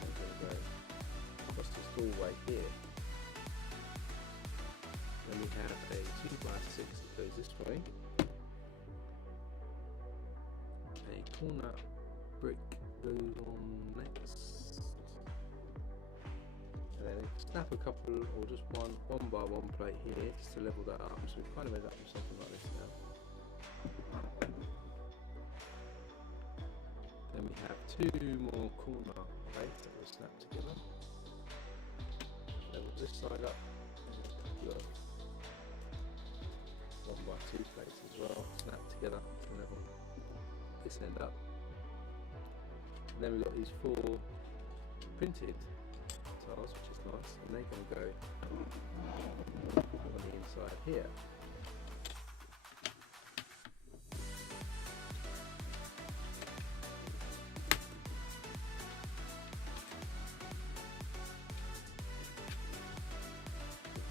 and we're going to go across this doorway here. Then we have a 2x6 that goes this way, a corner brick goes on next. And then snap a couple, or just one 1x1 plate here, just to level that up. So we've kind of ended up with something like this now. Then we have two more corner plates that we'll snap together. Level this side up, and a couple of 1x2 plates as well, snap together to level this end up. And then we've got these 4 printed tiles, which is nice, and they're going to go on the inside here.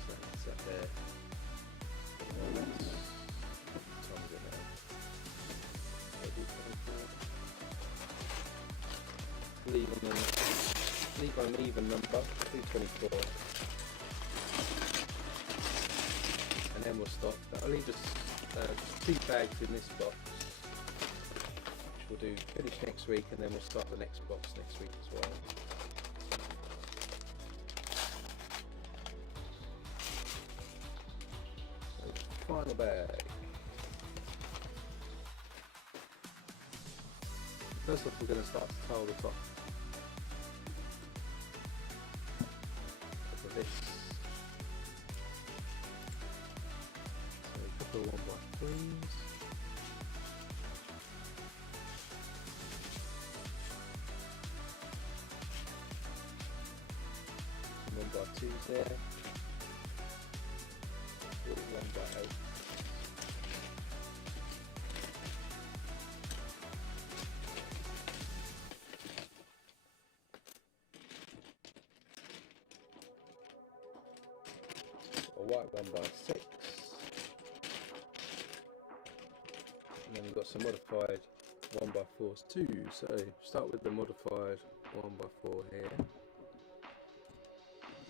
So that's that there. Tom's in there. Leave on an even number, 224, and then we'll stop. I'll leave us just 2 bags in this box, which we'll do finish next week, and then we'll start the next box next week as well. So, final bag. First off, we're going to start to tile the top. This. So a couple of 1x3s. Some 1x2s there. 1x8. A white 1x6, and then we've got some modified 1x4s too. So start with the modified 1x4 here.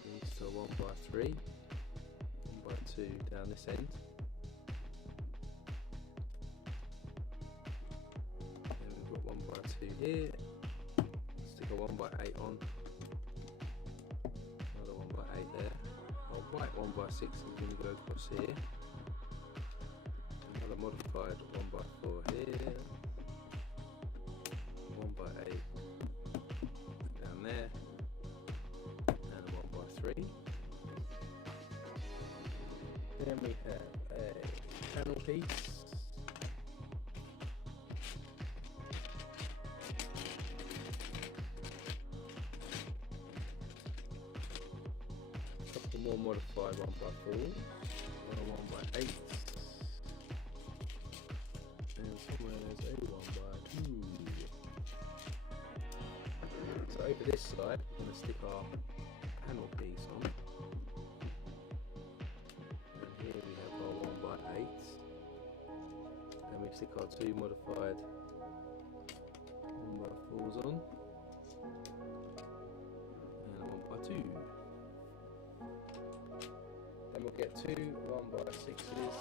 These to a 1x3, 1x2 down this end. Then we've got 1x2 here. Stick a 1x8 on. white 1x6 is going to go across here. Another modified 1x4 here. 1x8 down there. And a 1x3. Then we have a panel piece. More modified 1x4, a 1x8, and somewhere there's a 1x2. So over this side, we're going to stick our panel piece on, and here we have our 1x8, then we stick our two modified 1x4s on, and a 1x2. Then we'll get two 1x6s.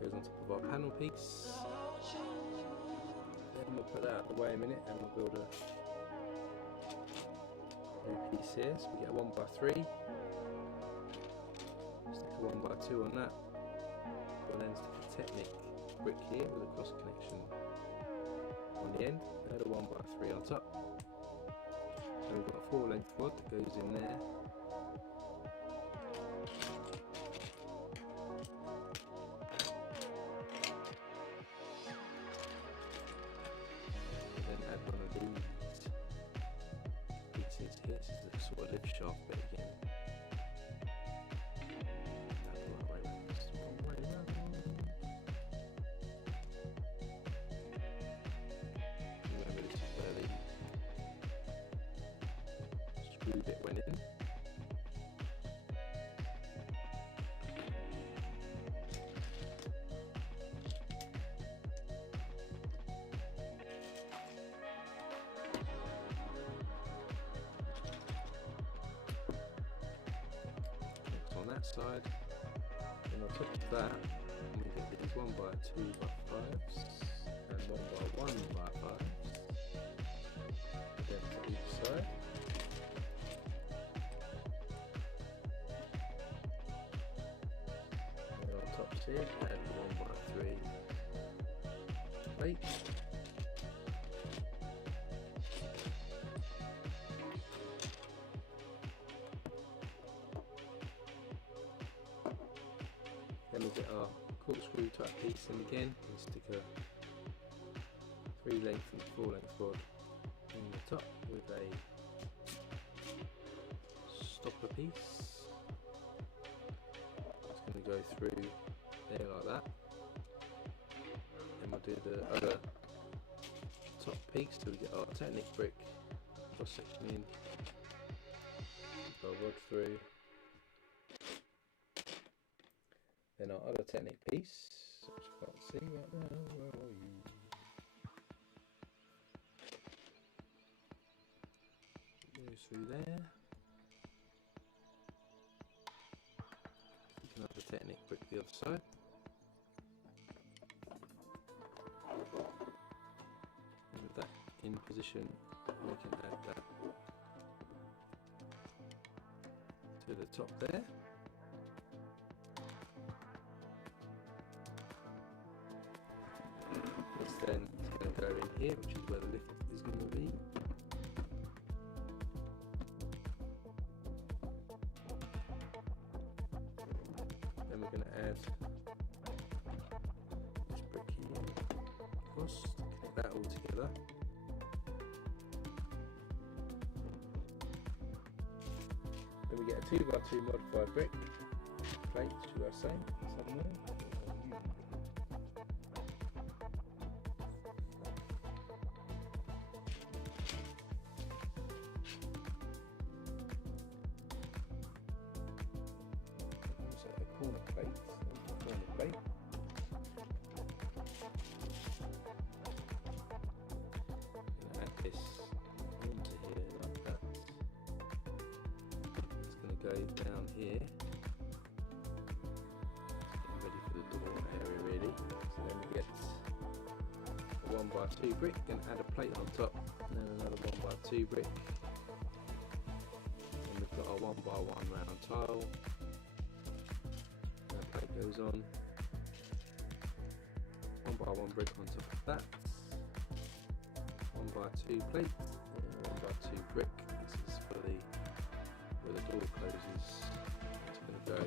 Goes on top of our panel piece. Then we'll put that out of the way a minute and we'll build a new piece here. So we get a 1x3. Stick a 1x2 on that. And then stick a Technic brick here with a cross connection on the end, and a 1x3 on top. So we've got a 4-length rod that goes in there. And then add one of these pieces here. This is the sort of lift shaft bit again. Bit went in. Next on that side, and on top of that, we get these 1x2x5s and 1x1x5s. Again to each side. Here, add 1x3 plate. Then we'll get our corkscrew type piece in again and stick a 3-length and 4-length rod in the top with a stopper piece. It's going to go through there like that. Then we'll do the other top piece till we get our Technic brick cross section in. Our rod through. Then our other Technic piece, which I can't see right now. Where are you? Goes through there. Another Technic brick the other side. And with that in position, we can add that to the top there. This then is going to go in here, which is where the lift is going to be. Then we're going to add this brick here across to connect that all together. Then we get a 2x2 modified brick plate, should I say, somewhere. Corner plate. Gonna add this into here like that. It's going to go down here. So then we get a 1x2 brick and add a plate on top, and then another 1x2 brick. And we've got our 1x1 round tile. And the plate goes on. 1x1 brick on top of that. 1x2 plate, and 1x2 brick. This is for the where the door closes. It's going to go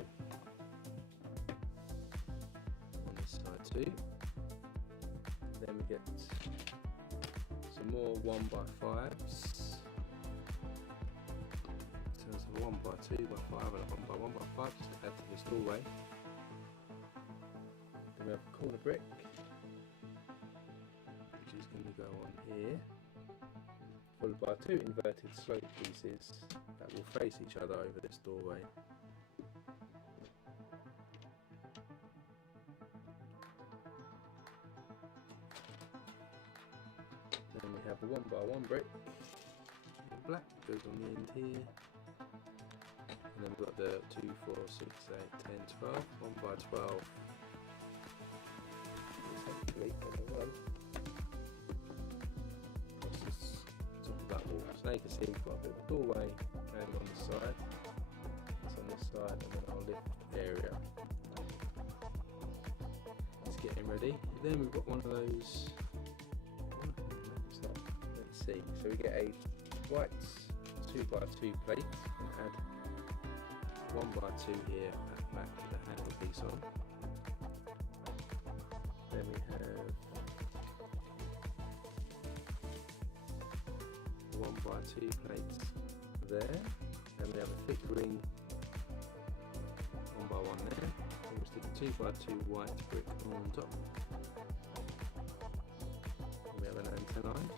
on this side too. Then we get some more 1x5s. So there's a 1x2x5 and a 1x1x5 just to add to this doorway. Then we have a corner brick, which is going to go on here, followed by two inverted slope pieces that will face each other over this doorway. Then we have a 1x1 brick, black goes on the end here, and then we've got the 2, 4, 6, 8, 10, 12, 1x12. Across this top of that wall. So now you can see we've got a bit of a doorway going on this side. It's on this side, and then our lift area. It's getting ready. Then we've got one of those. Let's see. So we get a white 2x2 plate and add 1x2 here at the back with the handle piece on. Then we have 1x2 plates there, and we have a thick ring 1x1 there, and we'll stick a 2x2 white brick on top. And we have an antennae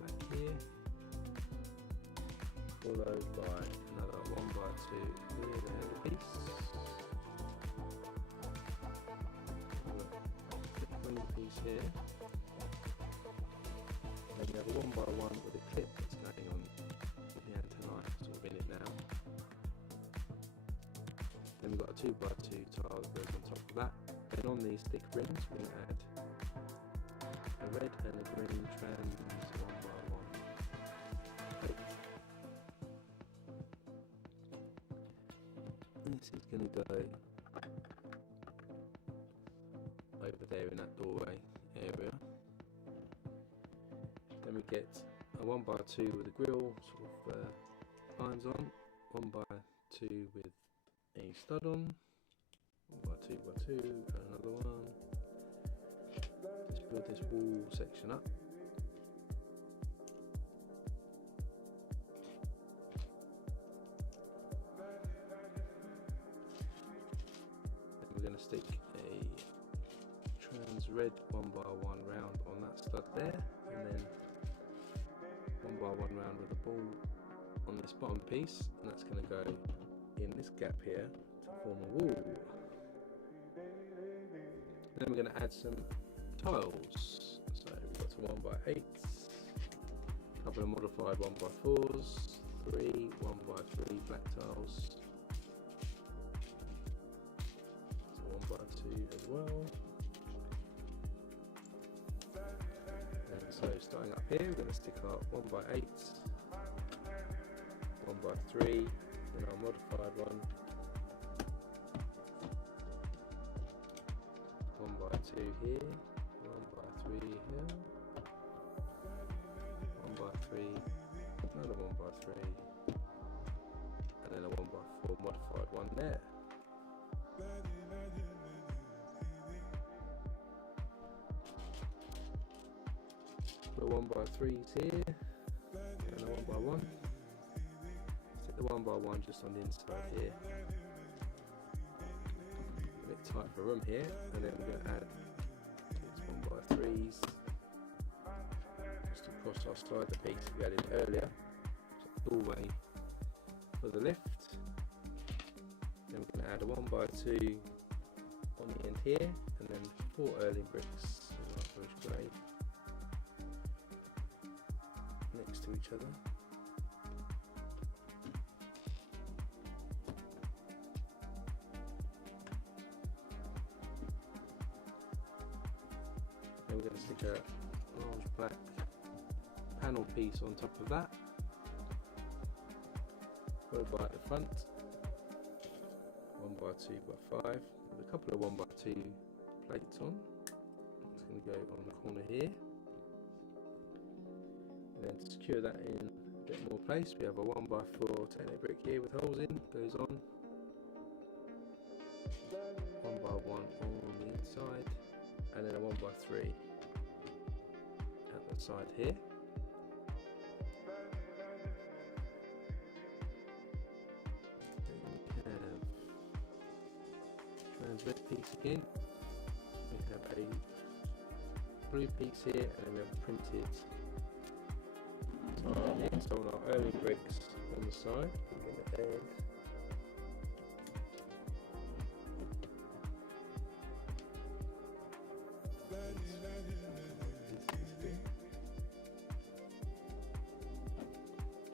back here, followed by another 1x2 rear handle piece. Piece here, and then we have a 1x1 with a clip that's going on the antennae, sort of in it now. Then we've got a 2x2 tile that goes on top of that. Then on these thick rings we're going to add a red and a green trans 1x1 plate. And this is going to go over there in that doorway area. Then we get a 1x2 with a grill sort of lines on, 1x2 with a stud on, 1x2x2, and another one. Just build this wall section up. Then we're going to stick a red 1x1 round on that stud there, and then 1x1 round with a ball on this bottom piece, and that's going to go in this gap here to form a wall. Then we're going to add some tiles. So we've got some 1x8s, a couple of modified 1x4s, 3 1x3 black tiles, so 1x2 as well. So starting up here, we're going to stick our 1x8s, 1x3, then our modified one, 1x2 here, 1x3 here, 1x3, another 1x3, and then a 1x4 modified one there. Put 1x3s here, and a 1x1. Stick the 1x1 just on the inside here. A bit tight for room here, and then we're going to add 1x3s just across our slider piece we added earlier, doorway for the lift. Then we're going to add a 1x2 on the end here, and then 4 Erling bricks in our British grey next to each other. Then we're going to stick a large black panel piece on top of that, followed by at the front 1x2x5 with a couple of 1x2 plates on. It's going to go on the corner here, and then to secure that in a bit more place, we have a 1x4 techno brick here with holes in, goes on 1x1 on the inside, and then a 1x3 at the side here. Red piece again, we have a blue piece here, and then we have a printed tile here. So on our Irving bricks on the side, we're going to add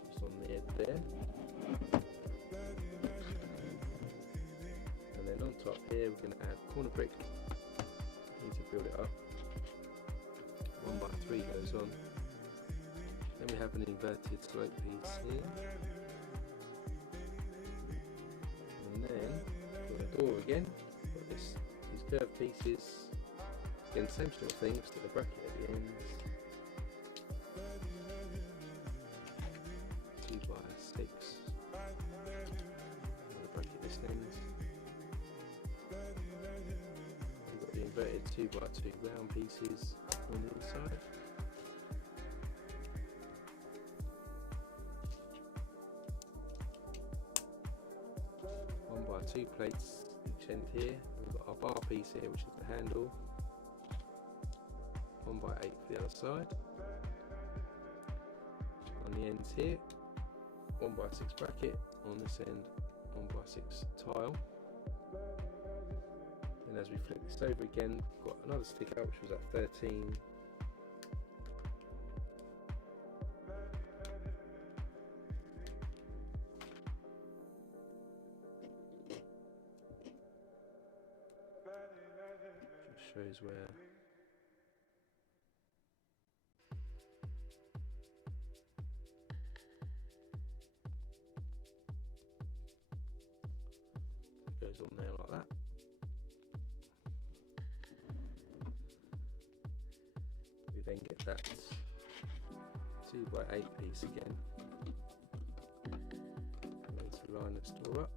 just on the edge there. On top here, we're going to add corner brick. Need to build it up. 1x3 goes on. Then we have an inverted slope piece here. And then for the door again, got these curved pieces. Again, same sort of thing, stick the bracket at the ends. 2x6. The bracket this end. Inverted 2x2 round pieces on the inside. 1x2 plates each end here. We've got our bar piece here, which is the handle. 1x8 for the other side. On the ends here, 1x6 bracket. On this end, 1x6 tile. And as we flip this over again, we've got another stick out, which was at 13. Just shows where it goes on there like that. Then get that 2x8 piece again, and then to line the store up.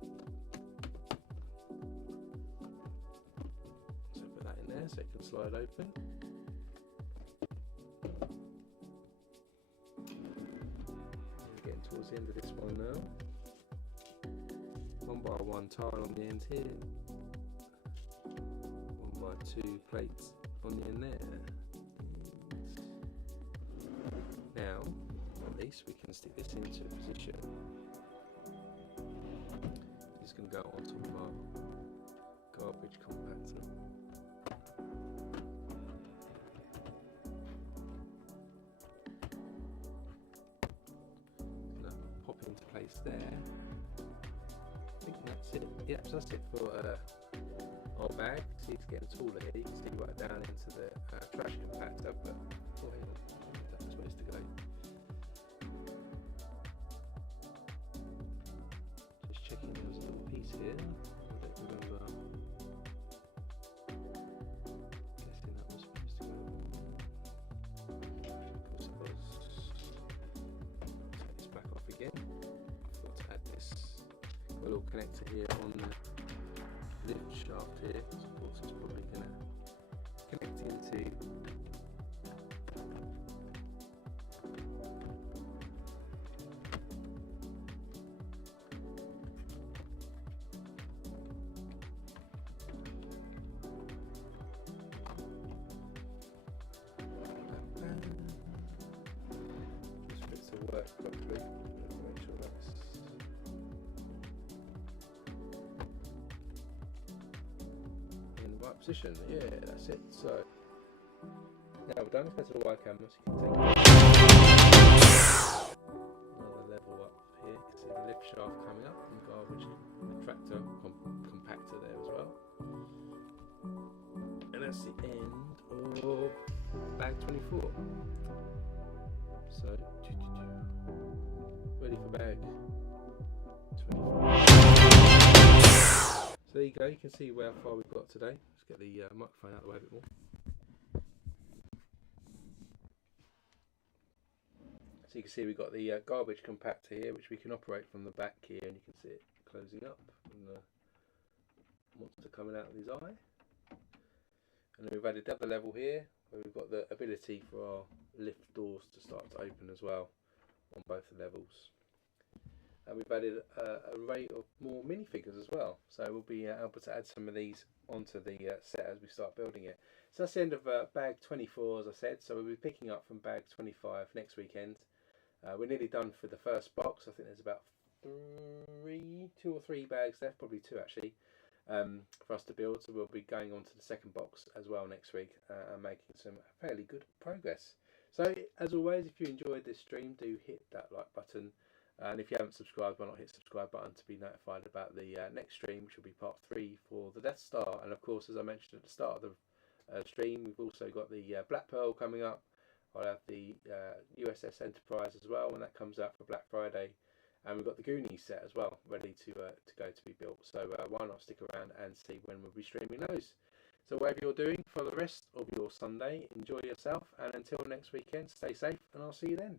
So put that in there so it can slide open. We're getting towards the end of this one now. 1x1 tile on the end here, 1x2 plates on the end there. Now, at least we can stick this into a position. It's going to go on top of our garbage compactor. It's going to pop into place there. I think that's it. Yeah, so that's it for our bag. See, it's getting taller here. You can see right down into the trash compactor, but oh, hang on. That's supposed to go. Just checking there was a little piece here. I don't remember. Guessing that was supposed to go. Of course it was. Take this back off again. I forgot to add this little connector here on the lift shaft here. So of course it's probably going to connect into work properly. Make sure that's in the right position. Yeah, that's it. So now we're done. Let's go to the wide camera so you can take another level up here. You can see the lift shaft coming up and garbage in the tractor compactor there as well. And that's the end of bag 24. So, ready for bag 24. So there you go, you can see how far we've got today. Let's get the microphone out of the way a bit more. So you can see we've got the garbage compactor here, which we can operate from the back here, and you can see it closing up and the monster coming out of his eye. And then we've added the other level here, where we've got the ability for our lift doors to start to open as well on both the levels. And we've added an array of more minifigures as well, so we'll be able to add some of these onto the set as we start building it. So that's the end of bag 24, as I said, so we'll be picking up from bag 25 next weekend. We're nearly done for the first box. I think there's about 2 or 3 bags left, probably 2 actually, for us to build. So we'll be going on to the second box as well next week and making some fairly good progress. So as always, if you enjoyed this stream, do hit that like button. And if you haven't subscribed, why not hit the subscribe button to be notified about the next stream, which will be part 3 for the Death Star. And of course, as I mentioned at the start of the stream, we've also got the Black Pearl coming up. I'll have the USS Enterprise as well when that comes out for Black Friday, and we've got the Goonies set as well ready to go to be built. So why not stick around and see when we'll be streaming those. So whatever you're doing for the rest of your Sunday, enjoy yourself, and until next weekend, stay safe, and I'll see you then.